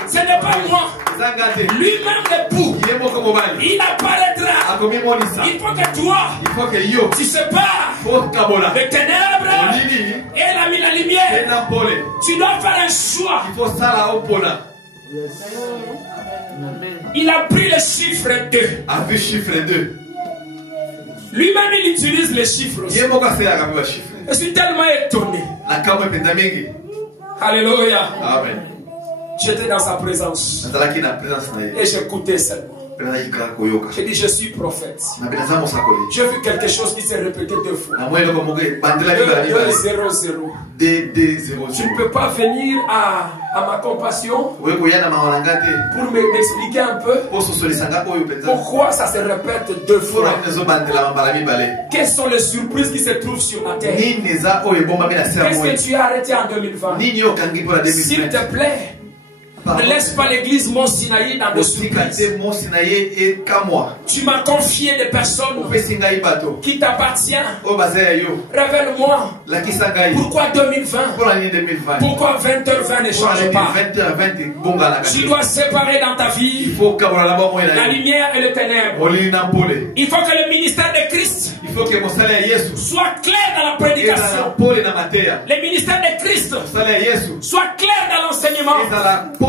Ce n'est pas moi. Lui-même l'époux. Il apparaîtra. Il faut que toi, tu sépares les ténèbres et la lumière. Tu dois faire un choix. Il a pris le chiffre 2. Lui-même il utilise les chiffres aussi. Je suis tellement étonné. Alléluia. Amen. J'étais dans sa présence et j'écoutais seulement. J'ai dit, je suis prophète. J'ai vu quelque chose qui s'est répété 2 fois. 2, 0, 0. Tu ne peux pas venir à ma compassion pour m'expliquer un peu pourquoi ça se répète 2 fois. Quelles sont les surprises qui se trouvent sur la terre? Qu'est-ce que tu as arrêté en 2020? S'il te plaît, ne laisse pas l'église Mont Sinaï dans le surprise. Tu m'as confié des personnes qui t'appartiennent. Révèle-moi. Pourquoi 2020? Pourquoi 20h20 ne change pas? Tu dois séparer dans ta vie la lumière et le ténèbre. Il faut que le ministère de Christ soit clair dans la prédication. Le ministère de Christ soit clair dans l'enseignement.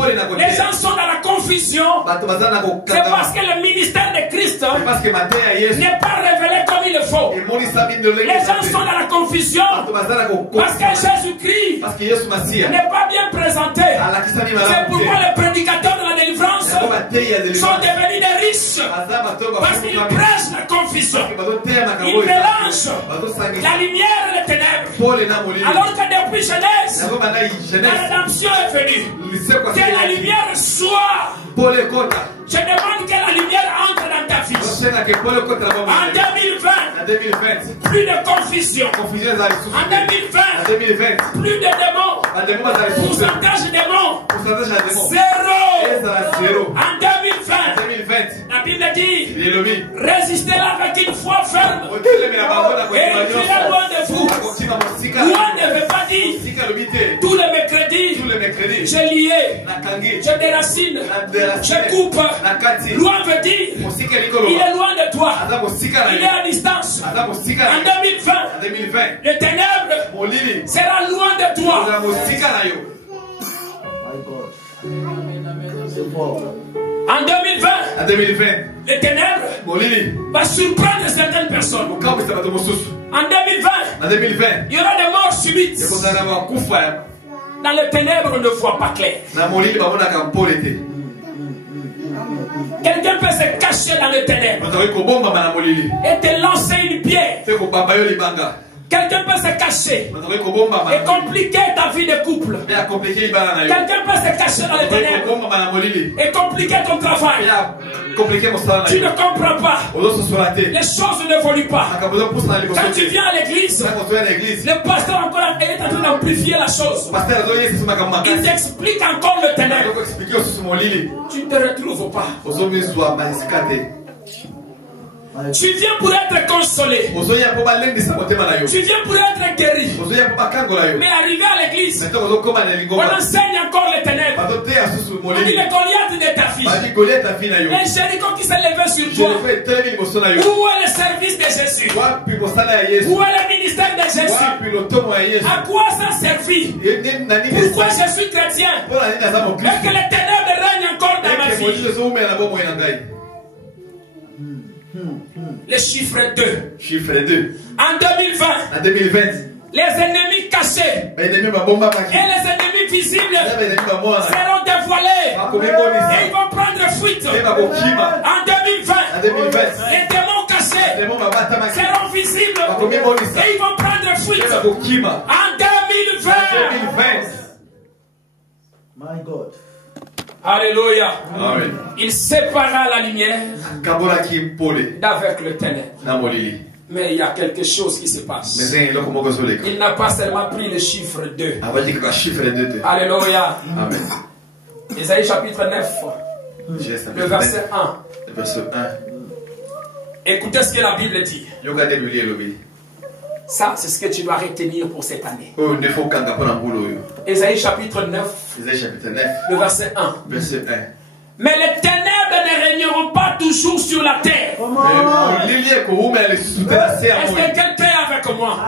Les gens sont dans la confusion. C'est parce que le ministère de Christ n'est pas révélé comme il le faut. Les gens sont dans la confusion parce que Jésus-Christ n'est pas bien présenté. C'est pourquoi les prédicateurs de la délivrance sont devenus des riches, parce qu'ils prêchent la confusion. Ils mélangent la lumière et les ténèbres, alors que depuis Genèse, la rédemption est venue. Que la lumière soit. Je demande que la lumière entre dans ta vie. En 2020, plus de confusion. En 2020, plus de démons. Pourcentage de démons. 0. En 2020, la Bible dit, résistez-la avec une foi ferme. Et il est loin de vous. Loin ne veut pas dire tous les mercredis, je lié, je déracine, je coupe. Loin veut dire, il est loin de toi. Il est à distance. En 2020, le ténèbre sera loin de toi. En 2020, les ténèbres va surprendre certaines personnes. En 2020, il y aura des morts subites. Dans les ténèbres, on ne voit pas clair. Quelqu'un peut se cacher dans les ténèbres et te lancer une pierre. Quelqu'un peut se cacher et compliquer ta vie de couple. Quelqu'un peut se cacher dans les ténèbres et compliquer ton travail. Tu ne comprends pas. Les choses n'évoluent pas. Quand tu viens à l'église, le pasteur encore est en train d'amplifier la chose. Il t'explique encore le ténèbre. Tu ne te retrouves pas. Tu viens pour être consolé. Tu viens pour être guéri. Mais arrivé à l'église, on enseigne encore les ténèbres. On dit le Goliath de ta fille. Les Jéricho qui s'est levé sur toi. Où est le service de Jésus? Où est le ministère de Jésus? À quoi ça servit? Pourquoi je suis chrétien? Et que les ténèbres règnent encore dans ma vie. Le chiffre 2. En 2020, les ennemis cachés et les ennemis visibles seront dévoilés et ils vont prendre fuite. En 2020, les démons cachés seront visibles et ils vont prendre fuite. En 2020. My God. Alléluia. Il sépara la lumière d'avec le ténèbre. Mais il y a quelque chose qui se passe. Il n'a pas seulement pris le chiffre 2. Alléluia. Amen. Ésaïe chapitre 9, le verset 1. Écoutez ce que la Bible dit. Ça, c'est ce que tu dois retenir pour cette année. Ésaïe chapitre 9, le verset 1. Mais les ténèbres ne régneront pas toujours sur la terre. Est-ce que quelqu'un est avec moi?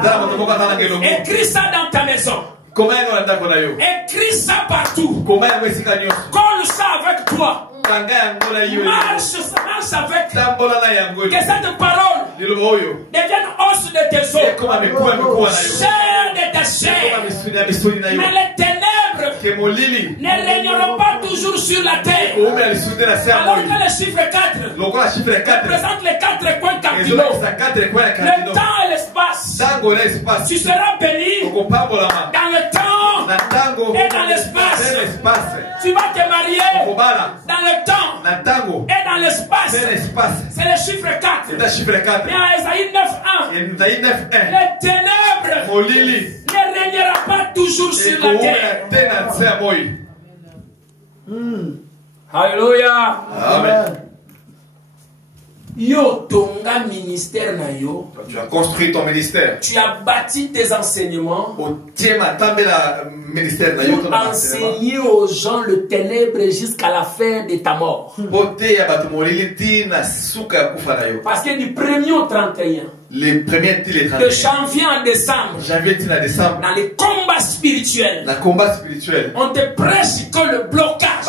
Écris ça dans ta maison. Écris ça partout. Colle ça avec toi. Marche avec. Que cette parole devienne os de tes os, chair de ta chair. Mais les ténèbres ne régneront pas toujours sur la terre. Alors que le chiffre 4 représente les 4 coins cardinaux. Le temps et l'espace. Tu seras béni dans le temps et dans l'espace. Tu vas te marier dans le temps et dans l'espace. C'est le chiffre 4. Mais à Ésaïe 9.1, les ténèbres ne régnera pas toujours sur la terre. Alléluia. Amen. Yo tonga ministère na yo. Tu as construit ton ministère. Tu as bâti tes enseignements pour enseigner aux gens le ténèbre jusqu'à la fin de ta mort. Parce que du 1er au 31, de janvier en décembre, dans les combats spirituels, on te prêche que le blocage.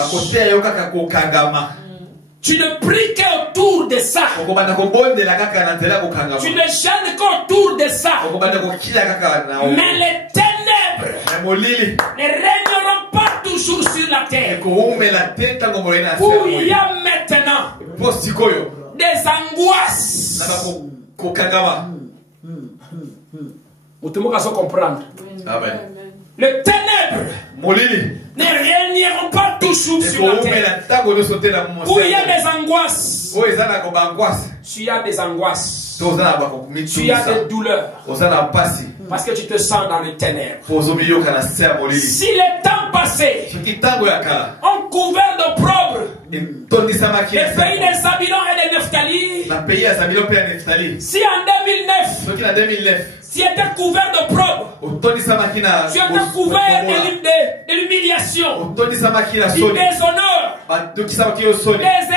Tu ne pries qu'autour de ça. Tu ne gênes qu'autour de ça. Mais les ténèbres ne régneront pas toujours sur la terre. Où il y a maintenant des angoisses. Vous devez comprendre. Amen. Les ténèbres ne régneront pas toujours sur la terre. Où il y a des angoisses, tu as des angoisses, tu as des douleurs, parce que tu te sens dans les ténèbres. Si les temps passés ont couvert d'opprobre les pays des Zabulon et des Nephtali, si en 2009 tu étais couvert d'opprobre, tu étais couvert de l'humiliation, du déshonneur, des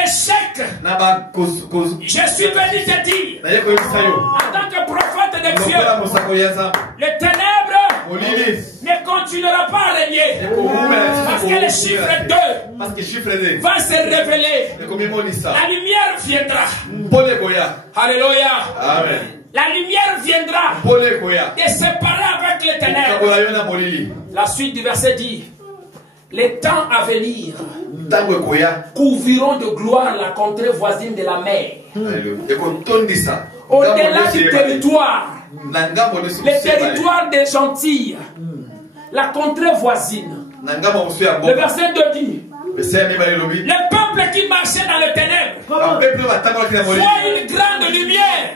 échecs, je suis venu te dire, en tant que prophète de Dieu, les ténèbres ne continuera pas à régner, parce que le chiffre 2 va se révéler. La lumière viendra. Alléluia. Amen. La lumière viendra de séparer avec les ténèbres. La suite du verset dit: les temps à venir couvriront de gloire la contrée voisine de la mer. Au-delà du territoire, les territoires des gentils, la contrée voisine. Le verset 2 dit: le peuple qui marchait dans les ténèbres voit une grande lumière.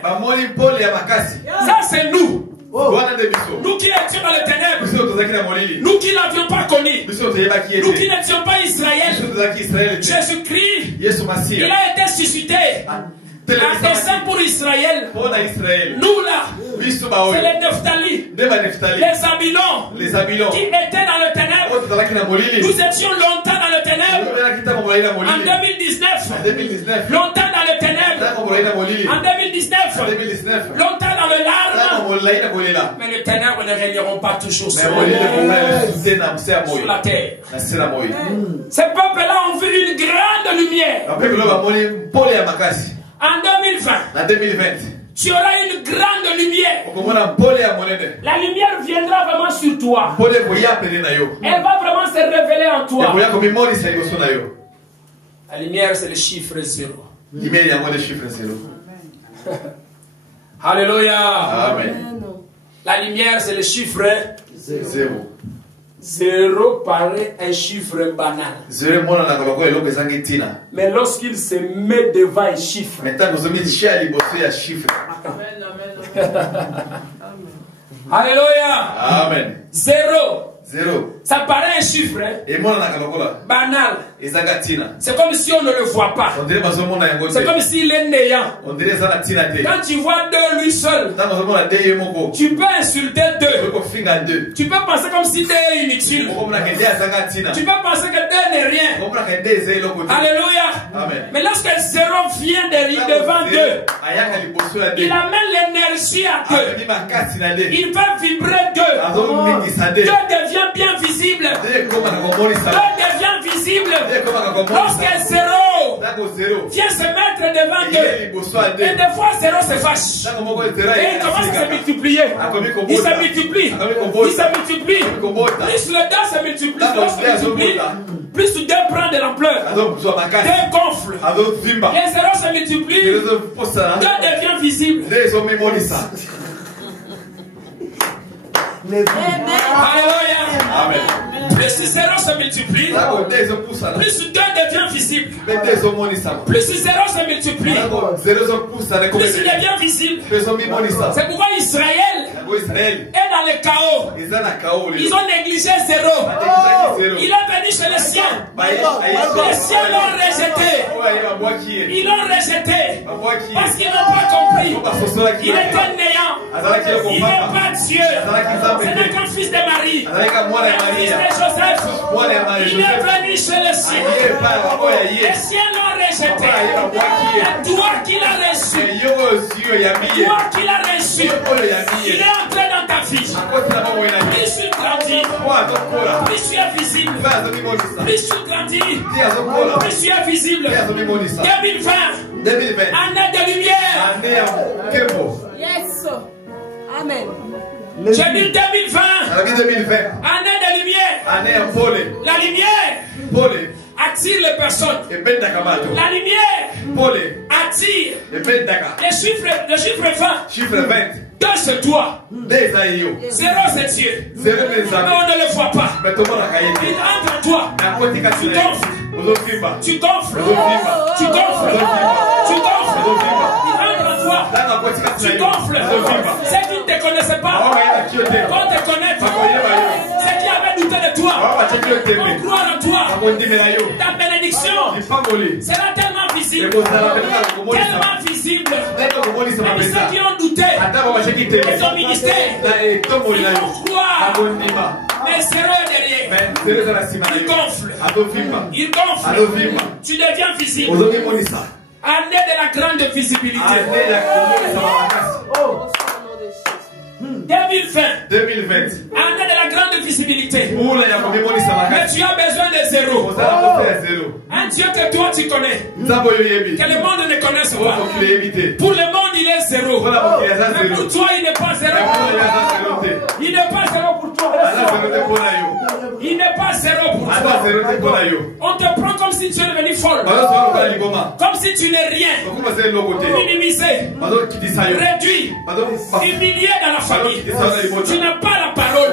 Ça c'est nous. Nous qui étions dans les ténèbres, nous qui n'avions pas connu, nous qui n'étions pas Israël, Jésus-Christ, il a été suscité à dessein pour Israël. Nous là, c'est les Nephtali, les Zabulon qui étaient dans le ténèbre. Nous étions longtemps dans le ténèbre. En 2019, longtemps dans le ténèbre. En 2019, longtemps dans le larme. Mais les ténèbres ne régneront pas toujours sur la terre. Ces peuples-là ont vu une grande lumière. En 2020, tu auras une grande lumière. La lumière viendra vraiment sur toi. Elle va vraiment se révéler en toi. La lumière, c'est le chiffre 0. Alléluia. Amen. La lumière, c'est le chiffre 0. 0 paraît un chiffre banal. Mais lorsqu'il se met devant un chiffre, alléluia. Amen. 0. 0. Ça paraît un chiffre banal. C'est comme si on ne le voit pas. C'est comme s'il est néant. Quand tu vois 2 lui seul, tu peux insulter 2. Tu peux penser comme si 2 est inutile. Tu peux penser que 2 n'est rien. Alléluia. Amen. Mais lorsque 0 vient devant 2, il amène l'énergie à 2. Il peut vibrer 2. 2 devient bien visible. 2 devient visible. Lorsque 0 vient se mettre devant 2, et des fois 0 se fâche. Et il commence à se multiplier. Il se multiplie. Il se multiplie. Plus le 2 se multiplie, plus 2 prend de l'ampleur, 2 gonfle, les zéros se multiplient, 2 devient visible. Alléluia. Amen. Plus 0 se multiplie, plus 2 devient visible. Plus 0 se multiplie, plus il devient visible. C'est pourquoi Israël est dans le chaos. Ils ont négligé 0. Il est venu chez les siens. Les siens l'ont rejeté. Ils l'ont rejeté parce qu'ils n'ont pas compris. Il était néant. Il n'est pas Dieu. Ce n'est qu'un fils de Marie. Un fils de Joseph. Il est venu chez les siens. Les siens l'ont rejeté. La gloire qu'il a reçue. Gloire qu'il a reçue. Il est entré dans ta vie. Plus tu grandis, plus tu es visible. Plus tu grandis, plus tu es visible. 2020, année de lumière. Yes. Amen. J'ai dit 2020, année de lumière. La lumière attire les personnes. La lumière attire. Le chiffre 20. 2 c'est toi. 0 c'est Dieu. Mais on ne le voit pas. Il entre en toi. Tu gonfles. Tu gonfles. Tu gonfles. Tu gonfles. Il entre en toi. Tu gonfles. Ceux qui ne te connaissaient pas vont te connaître. Ceux qui avaient douté de toi vont croire en toi. Ta bénédiction sera tellement visible. Tellement visible. Même ceux qui ont douté de ton ministère, ils vont croire. Mais 0 est derrière. Il gonfle. Il gonfle. Tu deviens visible. Année de la grande visibilité. 2020. Année de la grande visibilité. Mais tu as besoin de 0. Un Dieu que toi tu connais, que le monde ne connaisse pas. Pour le monde il est 0. Mais pour toi il n'est pas 0. Il n'est pas 0 pour toi. Il n'est pas 0 pour toi. On te prend comme si tu es devenu folle. Comme si tu n'es rien. Minimisé, réduit, humilié dans la famille. Tu n'as pas la parole.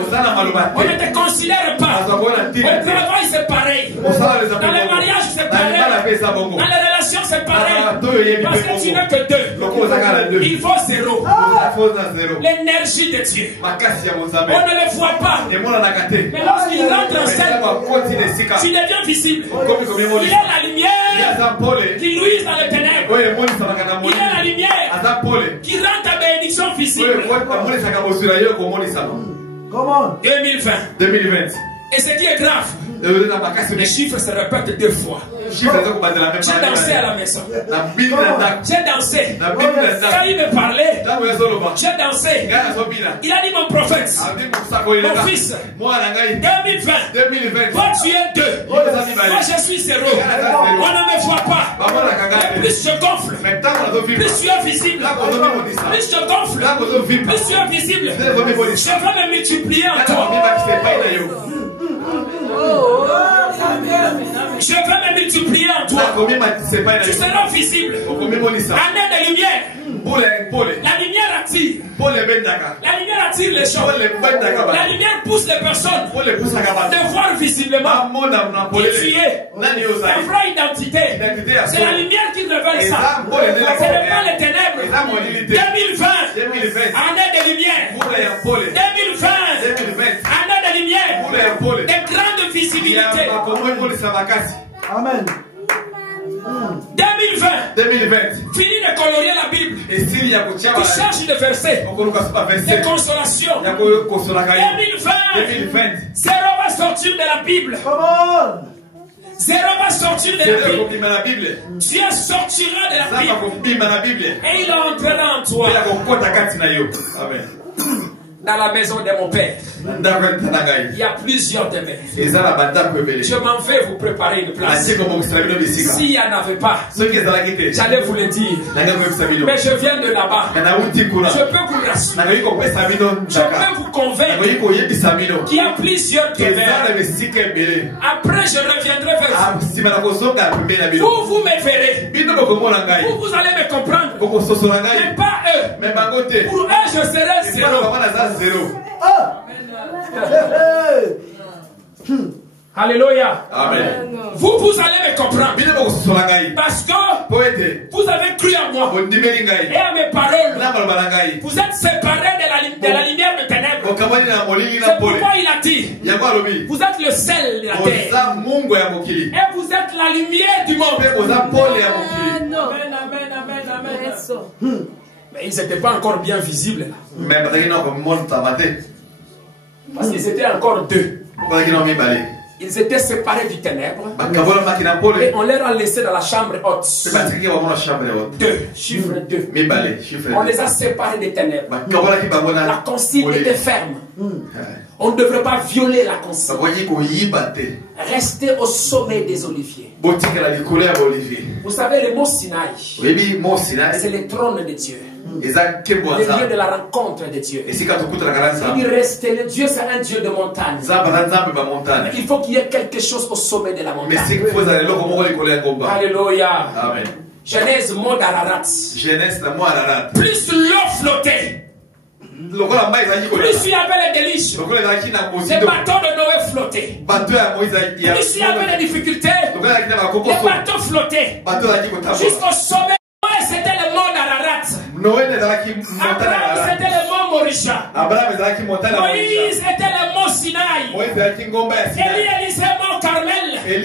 On ne te considère pas. Au travail c'est pareil. Dans les mariages c'est pareil. Dans les relations c'est pareil. Parce que tu n'es que 2. Il faut 0. L'énergie de Dieu. On ne le voit pas. Mais lorsqu'il rentre en scène, tu deviens visible. Il est la lumière qui luise dans les ténèbres. Il est la lumière qui rend ta bénédiction visible. 2020. Et ce qui est grave, les chiffres se répètent 2 fois. J'ai dansé à la maison. J'ai dansé. Quand il me parlait, j'ai dansé. Il a dit mon prophète, mon fils, 2020, toi tu es 2. Moi je suis 0. On ne me voit pas. Mais plus je gonfle, plus tu es visible. Plus je gonfle, plus tu es visible. Je vais me multiplier en toi. Je vais me multiplier en toi. Tu seras visible. Année de lumière. La lumière attire. La lumière attire les gens. La lumière pousse les personnes de voir visiblement qui tu es. Ta vraie identité. C'est la lumière qui révèle ça. Ce n'est pas les ténèbres. 2020. Année de lumière. 2020. Année de lumière. De grande visibilité. Amen. 2020. Fini de colorier la Bible. Tu cherches des versets de consolation. 2020. 0 va sortir de la Bible. 0 va sortir de la Bible. Dieu sortira de la Bible. Et il entrera en toi. Amen. Dans la maison de mon père, il y a plusieurs demeures. Je m'en vais vous préparer une place. S'il n'y en avait pas, j'allais vous le dire. Mais je viens de là-bas. Je peux vous rassurer. Je peux vous convaincre qu'il y a plusieurs demeures. Après, je reviendrai vers vous. Vous me verrez. Vous allez me comprendre. Mais pas eux. Pour eux, je serai zéro. Alléluia. Amen. Vous allez me comprendre. Parce que vous avez cru à moi et à mes paroles. Vous êtes séparés de la lumière de ténèbres. C'est pourquoi il a dit, vous êtes le sel de la terre. Et vous êtes la lumière du monde. Amen. Mais ils n'étaient pas encore bien visibles là. Parce qu'ils étaient encore deux. Ils étaient séparés du ténèbre. Et on leur a laissé dans la chambre haute. Deux, chiffre 2. On les a séparés des ténèbres. La consigne était ferme. On ne devrait pas violer la consigne. Restez au sommet des oliviers. Vous savez, le mont Sinaï, c'est le trône de Dieu. Le lieu de la rencontre de Dieu. Il reste, le Dieu c'est un Dieu de montagne. Il faut qu'il y ait quelque chose au sommet de la montagne. Alléluia. Amen. Genèse mont Ararat. Plus l'eau flottait, plus il y avait les délices. Les bateaux de Noé flottaient. Plus il y avait des difficultés, les bateaux flottaient jusqu'au sommet. C'était le mont d'Ararat. Abraham, c'était le mont Morisha. Moïse était le mont Sinaï. Élie, Élisée, mont Carmel. Mais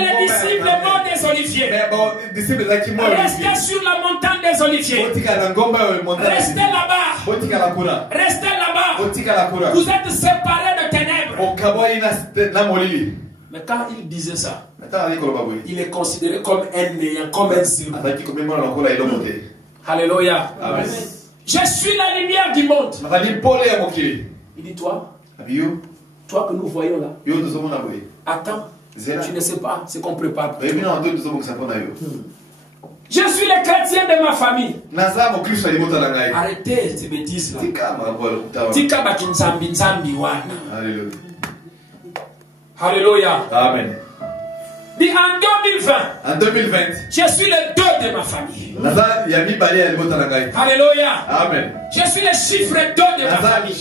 les disciples, le mont des Oliviers. Restez sur la montagne des Oliviers. Restez là-bas. Restez là-bas. Vous êtes séparés de ténèbres. Mais quand il disait ça, il est considéré comme un néant, comme un zéro. Alléluia. Amen. Je suis la lumière du monde. Il dit toi que nous voyons là. Attends, tu ne sais pas ce qu'on prépare. Je suis le chrétien de ma famille. Arrêtez ces bêtises là. Tika bakinzambi nzambi wana. Alléluia. Amen. Dit en 2020, je suis le 2 de ma famille. Alléluia. Amen. Je suis le chiffre 2 de ma famille.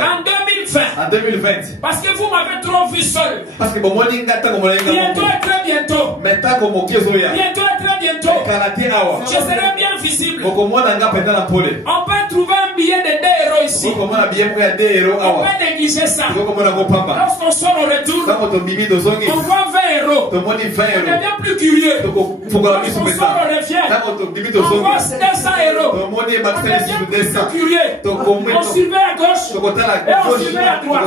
En 2020. Parce que vous m'avez trop vu seul. Bientôt et très bientôt. Bientôt et très bientôt. Je serai bien visible. On peut trouver un billet de 2 euros ici. On peut déguiser ça. Lorsqu'on sort au retour, on voit 20 euros. On devient plus curieux. Lorsqu'on sort au revient, on voit 200 euros. On devient plus curieux. On surveille à gauche et on surveille à droite.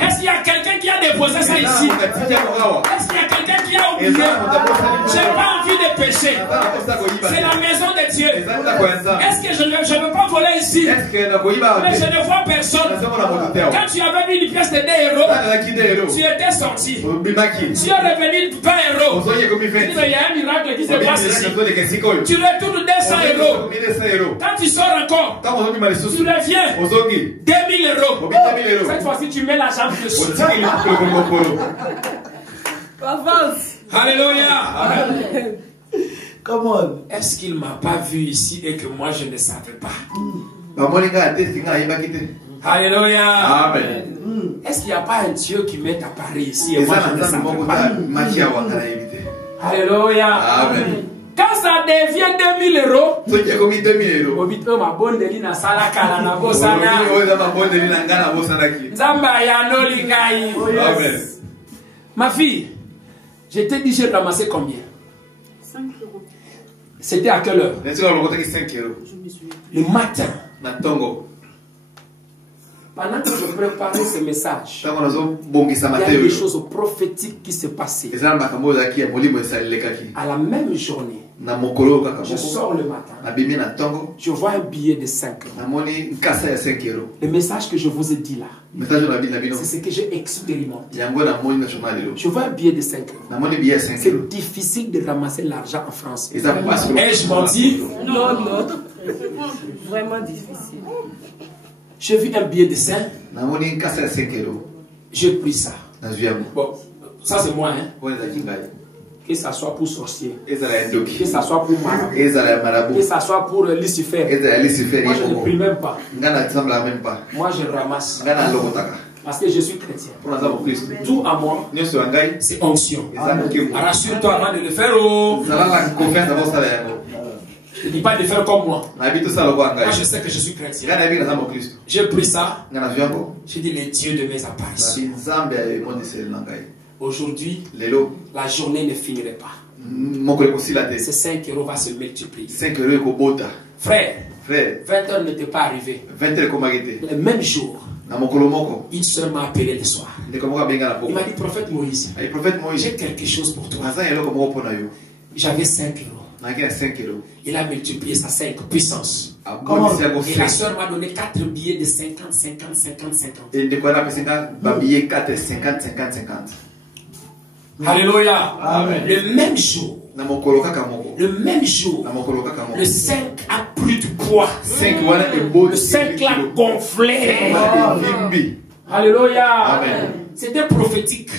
Est-ce qu'il y a quelqu'un qui a déposé ça ici? Est-ce qu'il y a quelqu'un qui a oublié? J'ai pas envie de pécher. C'est la maison de Dieu. Est-ce que je ne veux pas voler ici? Mais je ne vois personne. Quand tu avais mis une pièce de 2 euros, tu étais sorti. Tu es revenu 20 euros. Il y a un miracle qui se passe ici. Tu retournes 200 euros. Quand tu sors encore, tu reviens 2000 euros. Cette fois-ci, tu mets la jambe dessus. Alléluia. Come on. Est-ce qu'il ne m'a pas vu ici et que moi je ne savais pas? Alléluia. Amen. Est-ce qu'il n'y a pas un Dieu qui m'est apparu ici et moi je ne savais pas? Alléluia. Amen. Quand ça devient 2000 euros, ma fille, je t'ai dit j'ai ramassé combien? 5 euros. C'était à quelle heure? Le matin. Pendant que je préparais ce message, il y a des choses prophétiques qui se passaient. À la même journée, Je sors le matin. Je vois un billet de 5 euros. Le message que je vous ai dit là, c'est ce que j'ai expérimenté. Je vois un billet de 5 euros. C'est difficile de ramasser l'argent en France. Et je m'en dis? Non, non. Vraiment difficile. J'ai vu un billet de 5. J'ai pris ça. Bon, ça c'est moi, hein. Que ça soit pour sorcier, que ça soit pour marabout, que ça soit pour Lucifer. Moi je ne prie même pas. Moi je ramasse. Parce que je suis chrétien. Tout à moi, c'est onction. Rassure-toi avant de le faire. Je ne dis pas de faire comme moi. Moi je sais que je suis chrétien. J'ai pris ça. J'ai dit le Dieu de mes apparitions. Aujourd'hui, la journée ne finirait pas. Ces 5 euros va se multiplier. Frère, 20 heures n'était pas arrivé. Le même jour, une soeur m'a appelé le soir. Il m'a dit, prophète Moïse, j'ai quelque chose pour toi. J'avais 5 euros. Il a multiplié sa 5 puissance. Et la soeur m'a donné 4 billets de 50, 50, 50, 50. Alléluia. Amen. Le même jour, le 5 a pris du poids. Le 5 l'a gonflé. Alléluia. Amen. C'était prophétique.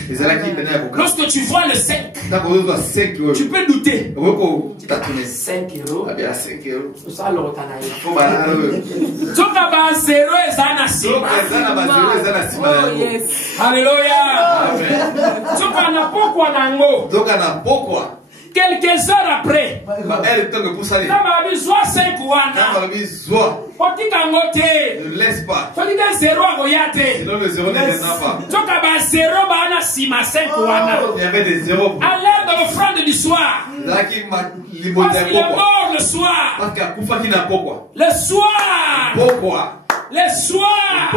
Lorsque tu vois le 5, tu peux douter. 5 euros. Ça Alléluia. Quelques heures après, ne laisse pas. Sinon le zéro n'existera pas. Il y avait des zéros. À l'heure de l'offrande du soir, parce qu'il est mort le soir. Le soir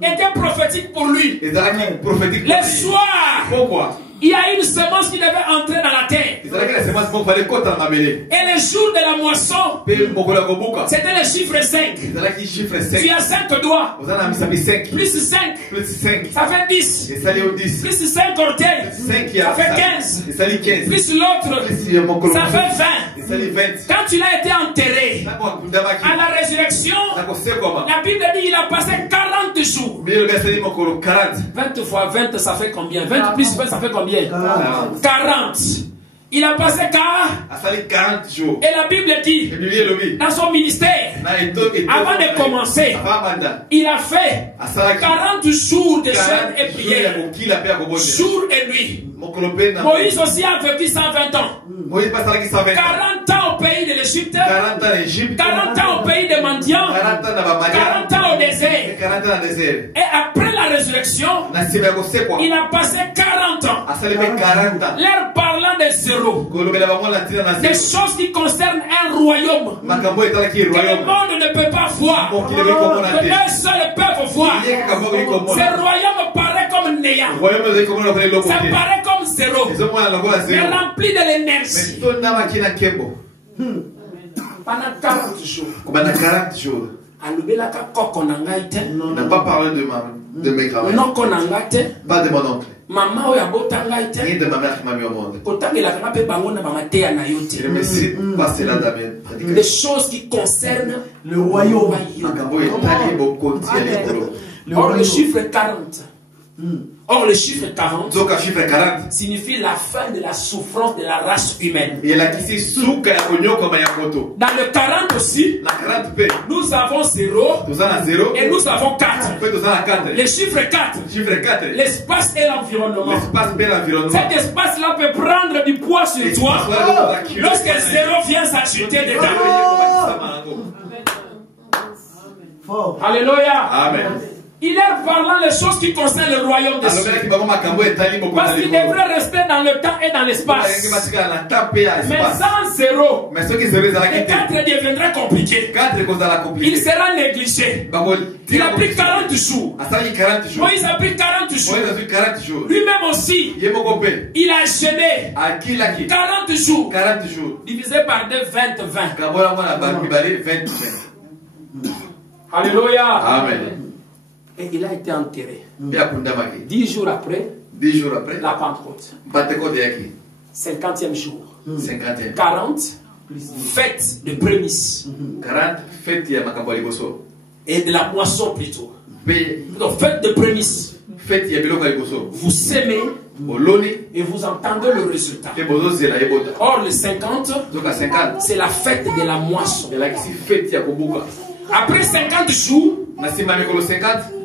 était prophétique pour lui. Le soir, il y a une semence qui devait entrer dans la terre. Et le jour de la moisson, c'était le chiffre 5. Tu as 5 doigts. Plus 5. Ça fait 10. Plus 5 orteils. Ça fait 15. Plus l'autre, ça fait 20. Quand tu l'as été enterré, à la résurrection, la Bible dit qu'il a passé 40 jours. 20 fois 20, ça fait combien? 20 plus 20, ça fait combien? 40. Il a passé 40 jours. Et la Bible dit, dans son ministère, avant de commencer, il a fait 40 jours de jeûne et prière, jour et nuit. Moïse aussi a vécu 120 ans. 40 ans au pays de l'Égypte, 40 ans au pays des mendiants, 40 ans au désert. Et après la résurrection, il a passé 40 ans, leur parlant de zéro, des choses qui concernent un royaume que le monde ne peut pas voir, que un seul peuple voir. Ce royaume paraît comme néant, ça paraît comme zéro, mais rempli de l'énergie. Pendant 40 jours. On n'a pas parlé de mes grands-mères. Pas de mon oncle. Ni de ma mère qui m'a mis au monde. Je me suis passé là dans mes prédications. Les choses qui concernent le royaume. Or le chiffre 40. Or le chiffre 40 signifie la fin de la souffrance de la race humaine. Dans le 40 aussi, nous avons 0 et nous avons 4. Le chiffre 4, l'espace et l'environnement. Cet espace-là peut prendre du poids sur toi lorsque 0 vient s'ajouter dedans. Alléluia. Amen. Il est parlant les choses qui concernent le royaume des cieux. Parce qu'il devrait rester dans le temps et dans l'espace. Mais sans zéro, les 4 deviendra compliqué. Il sera négligé. Il a pris 40 jours. Moïse a pris 40 jours. Lui-même aussi, il a jeûné 40 jours. Divisé par 2, 20. Alléluia. Amen. Et il a été enterré. 10 jours après, la Pentecôte. 50e jour. 40 fêtes de prémices. 40 fêtes et de la moisson plutôt. Donc fête de prémices. Vous sémez et vous entendez le résultat. Or le 50, c'est la fête de la moisson. Après 50 jours,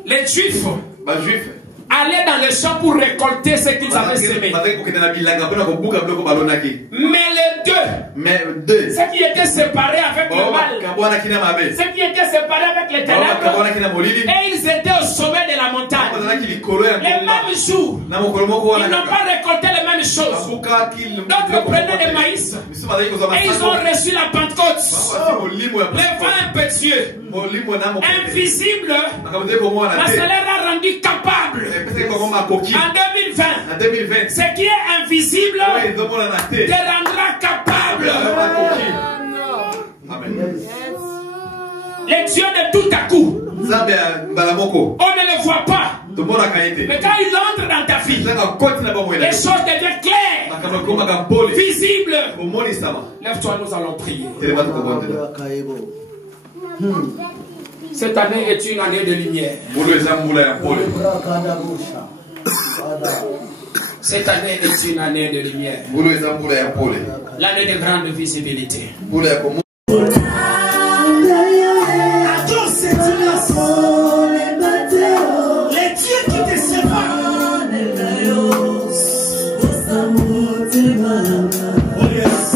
les Juifs allaient dans les champs pour récolter ce qu'ils avaient semé. Mais les deux, ceux qui étaient séparés avec le mal, ceux qui étaient séparés avec les ténèbres, et ils étaient au sommet de la montagne. Les mêmes jours, ils n'ont pas récolté les mêmes choses. D'autres prenaient des maïs et ils ont reçu la Pentecôte. Le vent impétueux, invisible, ça leur a rendu capable. En 2020, ce qui est invisible te rendra capable. Les dieux de tout à coup, on ne le voit pas. Mais quand il entre dans ta vie, les choses deviennent claires, visibles. Lève-toi, nous allons prier. Cette année est une année de lumière. Cette année est une année de lumière. L'année de grande visibilité. Les dieux qui te séparent. Oh yes.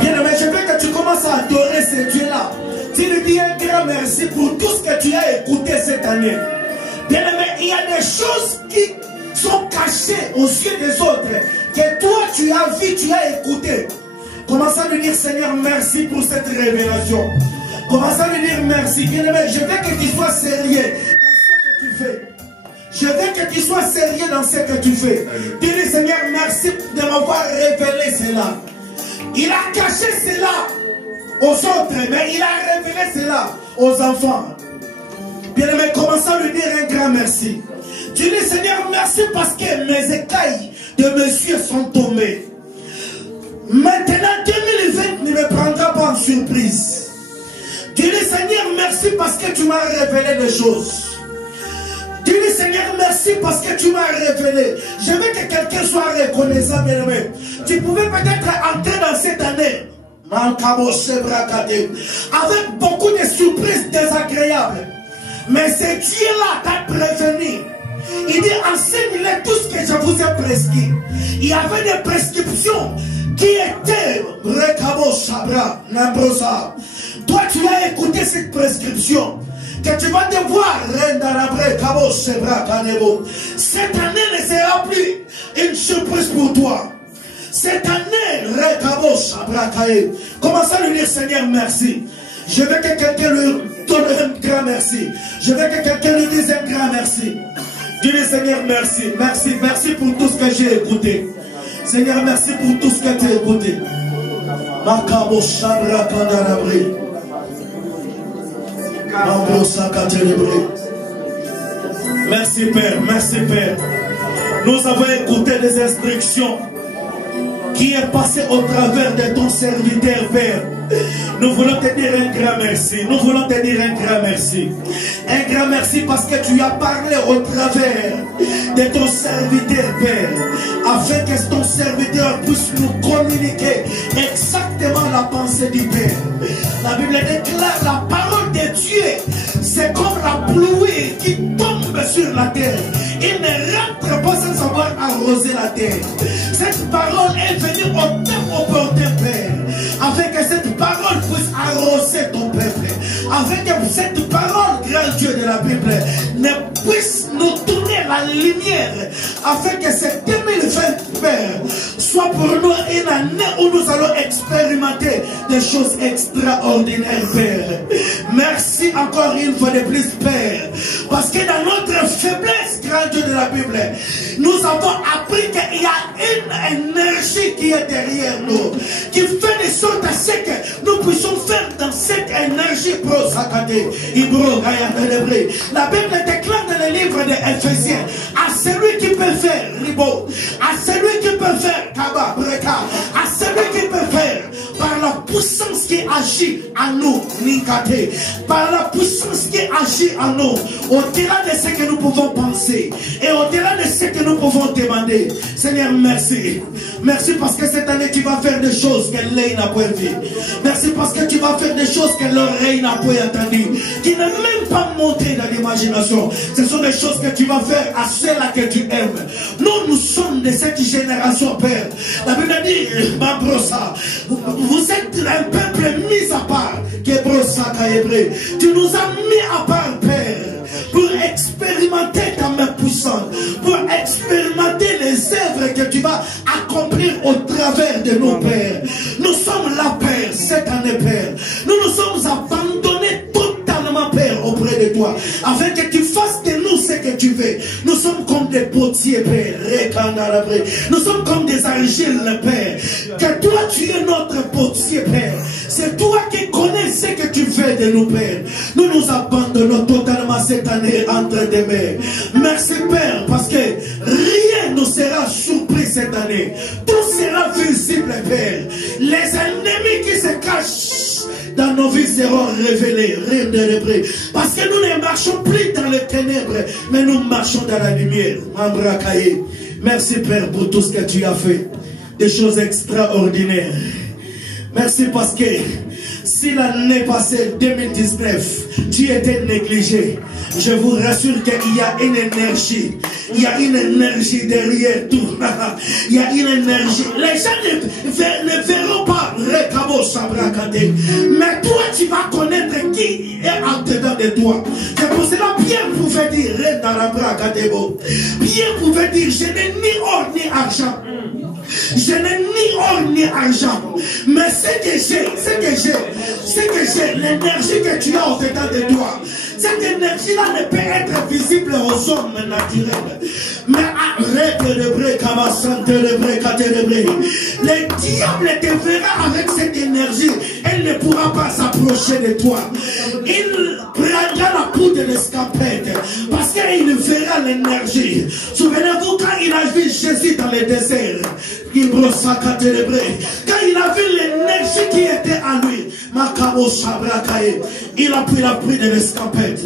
Bien-aimé, je veux que tu commences à adorer ce Dieu-là. Tu lui dis un grand merci pour tout ce que tu as écouté cette année. Bien-aimé, il y a des choses qui sont cachées aux yeux des autres, que toi tu as vu, tu as écouté. Commence à lui dire Seigneur, merci pour cette révélation. Commence à lui dire merci. Bien-aimé, je veux que tu sois sérieux dans ce que tu fais. Je veux que tu sois sérieux dans ce que tu fais. Dis-lui Seigneur, merci de m'avoir révélé cela. Il a caché cela aux autres, mais il a révélé cela aux enfants. Bien-aimé, commence à lui dire un grand merci. Dis-lui Seigneur, merci parce que mes écailles de mes yeux sont tombées. Maintenant, 2020 ne me prendra pas en surprise. Dis-lui Seigneur, merci parce que tu m'as révélé des choses. Dis-lui Seigneur, merci parce que tu m'as révélé. Je veux que quelqu'un soit reconnaissant, bien-aimé. Tu pouvais peut-être entrer dans cette année avec beaucoup de surprises désagréables. Mais ce Dieu-là t'a prévenu. Il dit, enseigne-les tout ce que je vous ai prescrit. Il y avait des prescriptions qui étaient toi tu as écouté cette prescription que tu vas devoir cette année ne sera plus une surprise pour toi. Cette année commence à lui dire Seigneur merci. Je veux que quelqu'un lui donner un grand merci. Je veux que quelqu'un lui dise un grand merci. Dis-le Seigneur, merci. Merci, merci pour tout ce que j'ai écouté. Seigneur, merci pour tout ce que tu as écouté. Makabo Chandra Kandarabri. Merci Père, merci Père. Nous avons écouté des instructions qui est passé au travers de ton serviteur Père. Nous voulons te dire un grand merci. Nous voulons te dire un grand merci. Un grand merci parce que tu as parlé au travers de ton serviteur Père, afin que ton serviteur puisse nous communiquer exactement la pensée du Père. La Bible déclare la parole de Dieu, c'est comme la pluie qui tombe sur la terre. Il ne rentre pas sans avoir arrosé la terre. Cette parole est venue au temps opportun, Père, afin que cette parole puisse arroser ton peuple, afin que cette parole, grand Dieu de la Bible, ne puisse nous tourner la lumière, afin que cette 2020, Père, soit pour nous une année où nous allons expérimenter des choses extraordinaires, Père. Merci encore une fois de plus, Père, parce que dans notre faiblesse, grand Dieu de la Bible, nous avons appris qu'il y a une énergie qui est derrière nous, qui fait de sorte à ce que nous puissions faire dans cette énergie la Bible déclare dans le livre des Éphésiens, à celui qui peut faire ribo, à celui qui peut faire kaba, breka, à celui qui peut faire par la puissance qui agit en nous, ninkate, par la puissance qui agit en nous, au-delà de ce que nous pouvons penser et au-delà de ce que nous pouvons demander. Seigneur, merci. Merci parce que cette année tu vas faire des choses que l'œil n'a pas vu. Merci parce que tu vas faire des choses que l'oreille n'a pas entendu, qui n'est même pas monté dans l'imagination. Ce sont des choses que tu vas faire à ceux-là que tu aimes. Nous sommes de cette génération, Père. La Bible dit, ma brossa, vous êtes un peuple mis à part. Tu nous as mis à part, Père, pour expérimenter ta main puissante, pour expérimenter les œuvres que tu vas accomplir au travers de nos pères. Nous sommes là, Père, cette année, Père. Nous nous sommes abandonnés totalement, Père, auprès de toi, afin que tu fasses de nous ce que tu veux. Nous sommes comme des potiers, Père. Nous sommes comme des argiles, Père. Que toi, tu es notre potier, Père. C'est toi qui connais ce que tu fais de nous, Père. Nous nous abandonnons totalement cette année entre tes mains. Merci, Père, parce que rien ne sera surpris cette année. Tout sera visible, Père. Les ennemis qui se cachent dans nos vies seront révélés. Parce que nous ne marchons plus dans les ténèbres, mais nous marchons dans la lumière. Merci, Père, pour tout ce que tu as fait. Des choses extraordinaires. Merci parce que si l'année passée, 2019, tu étais négligé, je vous rassure qu'il y a une énergie. Il y a une énergie derrière tout. Il y a une énergie. Les gens ne verront pas. Mais toi, tu vas connaître qui est en dedans de toi. C'est pour cela, Pierre pouvait dire, Pierre pouvait dire, je n'ai ni or ni argent. Je n'ai ni or ni argent, mais ce que j'ai, l'énergie que tu as au-dedans de toi, cette énergie-là ne peut être visible aux hommes naturels. Mais arrête de bré, le diable te verra avec cette énergie, elle ne pourra pas s'approcher de toi. Il prendra la poudre de l'escapette parce qu'il verra l'énergie. Souvenez-vous quand il a vu Jésus dans le désert, quand il a vu l'énergie qui était en lui, il a pris la pluie de l'escapette.